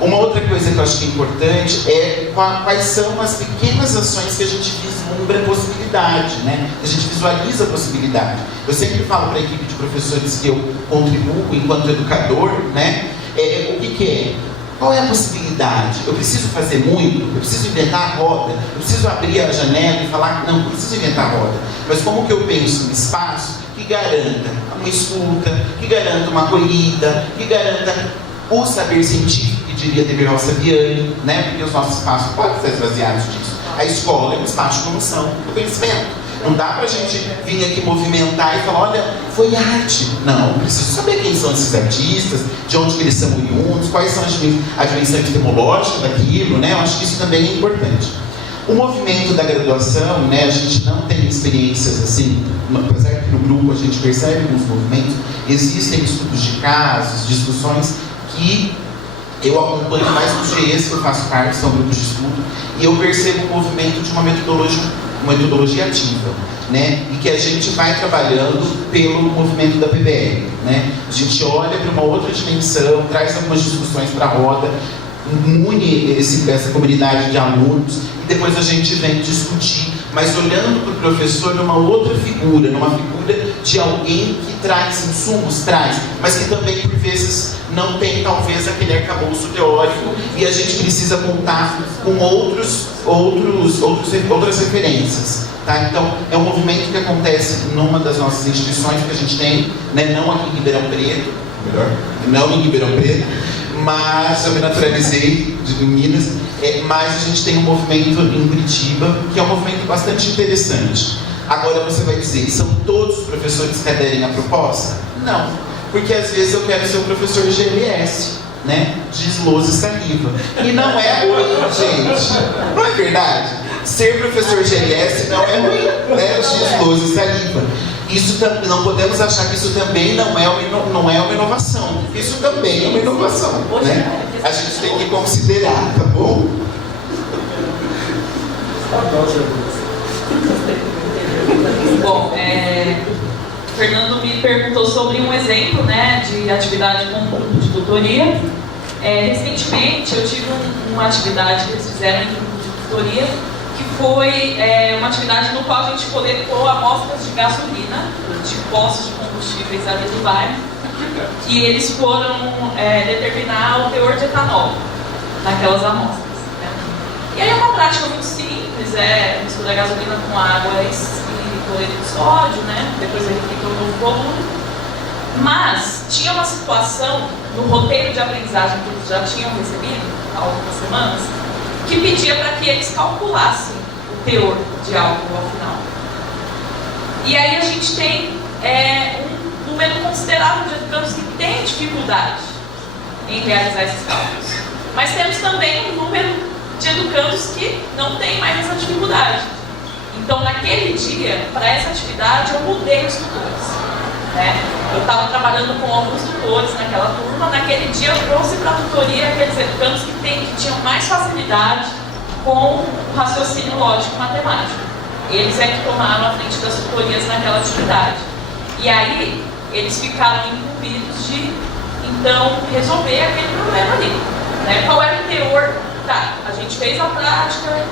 Uma outra coisa que eu acho que é importante é quais são as pequenas ações que a gente vislumbra a possibilidade, né? A gente visualiza a possibilidade. Eu sempre falo para a equipe de professores que eu contribuo enquanto educador, né? O que é? Qual é a possibilidade? Eu preciso fazer muito? Eu preciso inventar a roda? Eu preciso abrir a janela e falar que não preciso inventar a roda. Mas como que eu penso um espaço que garanta uma escuta, que garanta uma acolhida, que garanta o saber científico, que diria Deverol Saviani, né? Porque os nossos espaços podem ser esvaziados disso. A escola é um espaço de promoção do conhecimento. Não dá pra gente vir aqui movimentar e falar, olha, foi arte. Não, preciso saber quem são esses artistas, de onde que eles são oriundos, quais são a dimensão epistemológica daquilo, né? Eu acho que isso também é importante. O movimento da graduação, né, a gente não tem experiências assim, apesar que no grupo a gente percebe alguns movimentos, existem estudos de casos, discussões que eu acompanho mais do GES, que eu faço parte, são grupos de estudo, e eu percebo o movimento de uma metodologia ativa, né, e que a gente vai trabalhando pelo movimento da PBL, né, a gente olha para uma outra dimensão, traz algumas discussões para a roda, une essa comunidade de alunos, e depois a gente vem discutir, mas olhando para o professor numa outra figura, numa figura de alguém que traz insumos, mas que também por vezes não tem talvez aquele arcabouço teórico e a gente precisa contar com outras referências. Tá? Então, é um movimento que acontece numa das nossas instituições que a gente tem, né? Não aqui em Ribeirão Preto, não em Ribeirão Preto, mas eu me naturalizei de Minas, mas a gente tem um movimento em Curitiba, que é um movimento bastante interessante. Agora você vai dizer, são todos os professores que aderem à proposta? Não, porque às vezes eu quero ser o professor GLS, né? Giz, lousa e saliva. E não é ruim, gente. Não é verdade? Ser professor GLS não é ruim, né? Giz, lousa e saliva. Isso não podemos achar que isso também não é uma inovação. Isso também é uma inovação, né? A gente tem que considerar, tá bom? Bom, Fernando me perguntou sobre um exemplo, né, de atividade com um grupo de tutoria. Recentemente eu tive uma atividade que eles fizeram em grupo de tutoria, que foi uma atividade no qual a gente coletou amostras de gasolina de postos de combustíveis ali do bairro, e eles foram determinar o teor de etanol naquelas amostras, né? E aí é uma prática muito simples, mistura a gasolina com água e cloreto de sódio, né? Depois ele fica um novo volume. Mas tinha uma situação no roteiro de aprendizagem que eles já tinham recebido há algumas semanas, que pedia para que eles calculassem o teor de álcool ao final. E aí a gente tem um número considerável de educandos que têm dificuldade em realizar esses cálculos. Mas temos também um número de educandos que não têm mais essa dificuldade. Então, naquele dia, para essa atividade, eu mudei os tutores, né? Eu estava trabalhando com alguns tutores naquela turma. Naquele dia, eu trouxe para a tutoria aqueles educandos que tinham mais facilidade com o raciocínio lógico matemático. Eles é que tomaram a frente das tutorias naquela atividade. E aí, eles ficaram incumbidos de, então, resolver aquele problema ali, né? Qual era o teor? Tá, a gente fez a prática,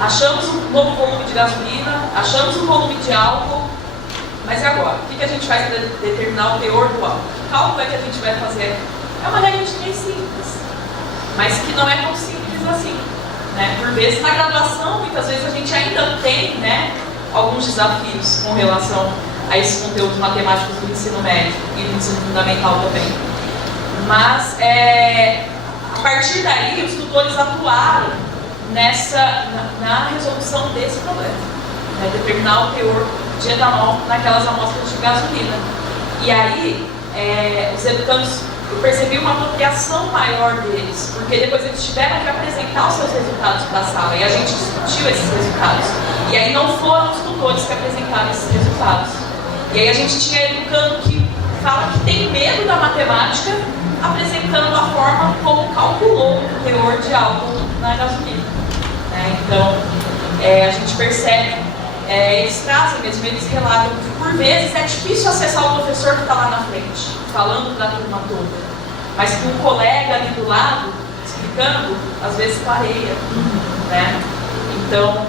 achamos um novo volume de gasolina, achamos um volume de álcool, mas e agora? O que a gente faz para determinar o teor do álcool? Que cálculo é que a gente vai fazer? É uma regra de 3 simples, mas que não é tão simples assim, né? Por vezes, na graduação, muitas vezes a gente ainda tem, né, alguns desafios com relação a esses conteúdos matemáticos do ensino médio e do ensino fundamental também. Mas, a partir daí, os tutores atuaram na resolução desse problema, né, determinar o teor de etanol naquelas amostras de gasolina. E aí, os educandos, eu percebi uma apropriação maior deles, porque depois eles tiveram que apresentar os seus resultados para a sala, e a gente discutiu esses resultados. E aí não foram os tutores que apresentaram esses resultados. E aí a gente tinha educando que fala que tem medo da matemática, apresentando a forma como calculou o teor de álcool na gasolina. Então, a gente percebe, eles trazem mesmo, eles relatam que por vezes é difícil acessar o professor que está lá na frente, falando para a turma toda, mas que um colega ali do lado, explicando, às vezes clareia, né? Então,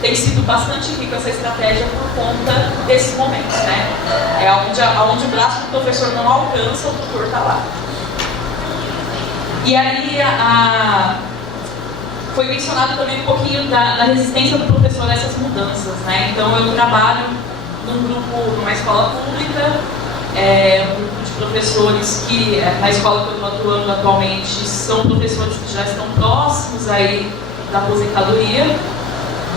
tem sido bastante rico essa estratégia por conta desses momentos, né? Onde o braço do professor não alcança, o tutor está lá. E aí, foi mencionado também um pouquinho da resistência do professor a essas mudanças, né? Então, eu trabalho numa escola pública, um grupo de professores que, na escola que eu estou atuando atualmente, são professores que já estão próximos aí da aposentadoria.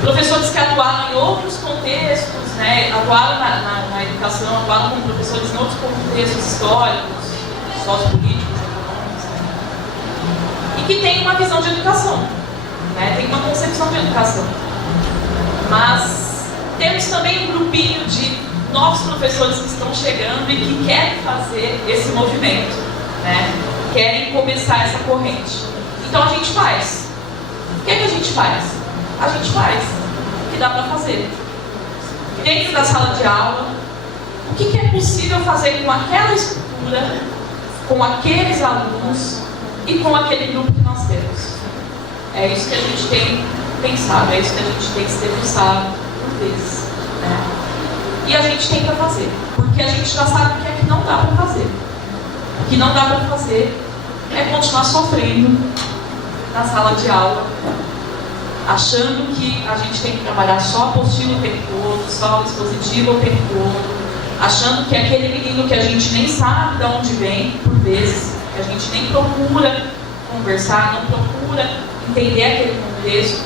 Professores que atuaram em outros contextos, né, atuaram na educação, atuaram como professores em outros contextos históricos, sociopolíticos, econômicos, né, e que tem uma visão de educação, né, tem uma concepção de educação. Mas temos também um grupinho de novos professores que estão chegando e que querem fazer esse movimento, né, querem começar essa corrente. Então a gente faz. O que é que a gente faz? A gente faz o que dá para fazer. Dentro da sala de aula, o que é possível fazer com aquela estrutura, com aqueles alunos e com aquele grupo que nós temos. É isso que a gente tem pensado, é isso que a gente tem se debruçado por vezes, né? E a gente tenta fazer, porque a gente já sabe o que é que não dá para fazer. O que não dá para fazer é continuar sofrendo na sala de aula, achando que a gente tem que trabalhar só a apostila o tempo todo, só o dispositivo o tempo todo, achando que aquele menino que a gente nem sabe de onde vem, por vezes, que a gente nem procura conversar, não procura entender aquele contexto,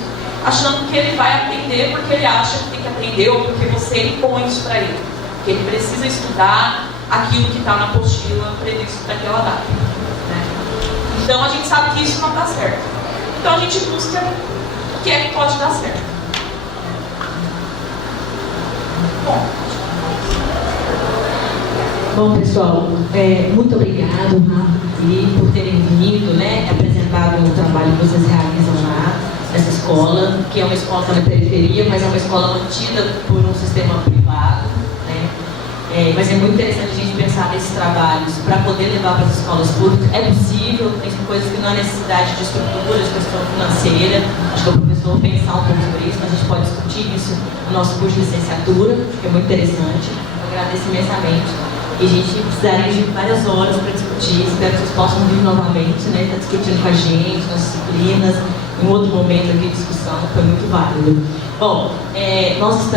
achando que ele vai aprender porque ele acha que tem que aprender ou porque você impõe isso para ele, que ele precisa estudar aquilo que está na apostila previsto para aquela data, né? Então a gente sabe que isso não dá certo. Então a gente busca o que é que pode dar certo. Bom, pessoal, muito obrigado, Rafa, por terem vindo, né, apresentado o trabalho que vocês realizam nessa escola, que é uma escola na periferia, mas é uma escola mantida por um sistema privado, né? Mas é muito interessante a gente pensar nesses trabalhos para poder levar para as escolas públicas. É possível, tem coisas que não há necessidade de estrutura, de questão financeira. Acho que o professor pensar um pouco sobre isso, mas a gente pode discutir isso no nosso curso de licenciatura, que é muito interessante. Eu agradeço imensamente. E a gente precisaria de várias horas para discutir. Espero que vocês possam vir novamente, né? Estar discutindo com a gente, nas disciplinas, em outro momento aqui de discussão, foi muito válido. Bom, nós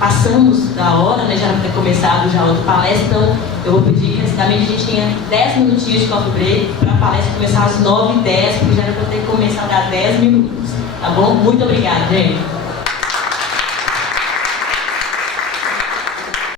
passamos da hora, né? Já para ter começado já outra palestra, então eu vou pedir que antigamente a gente tinha 10 minutinhos de coffee break para a palestra começar às 9h10, porque já era para ter começado há 10 minutos. Tá bom? Muito obrigada, gente.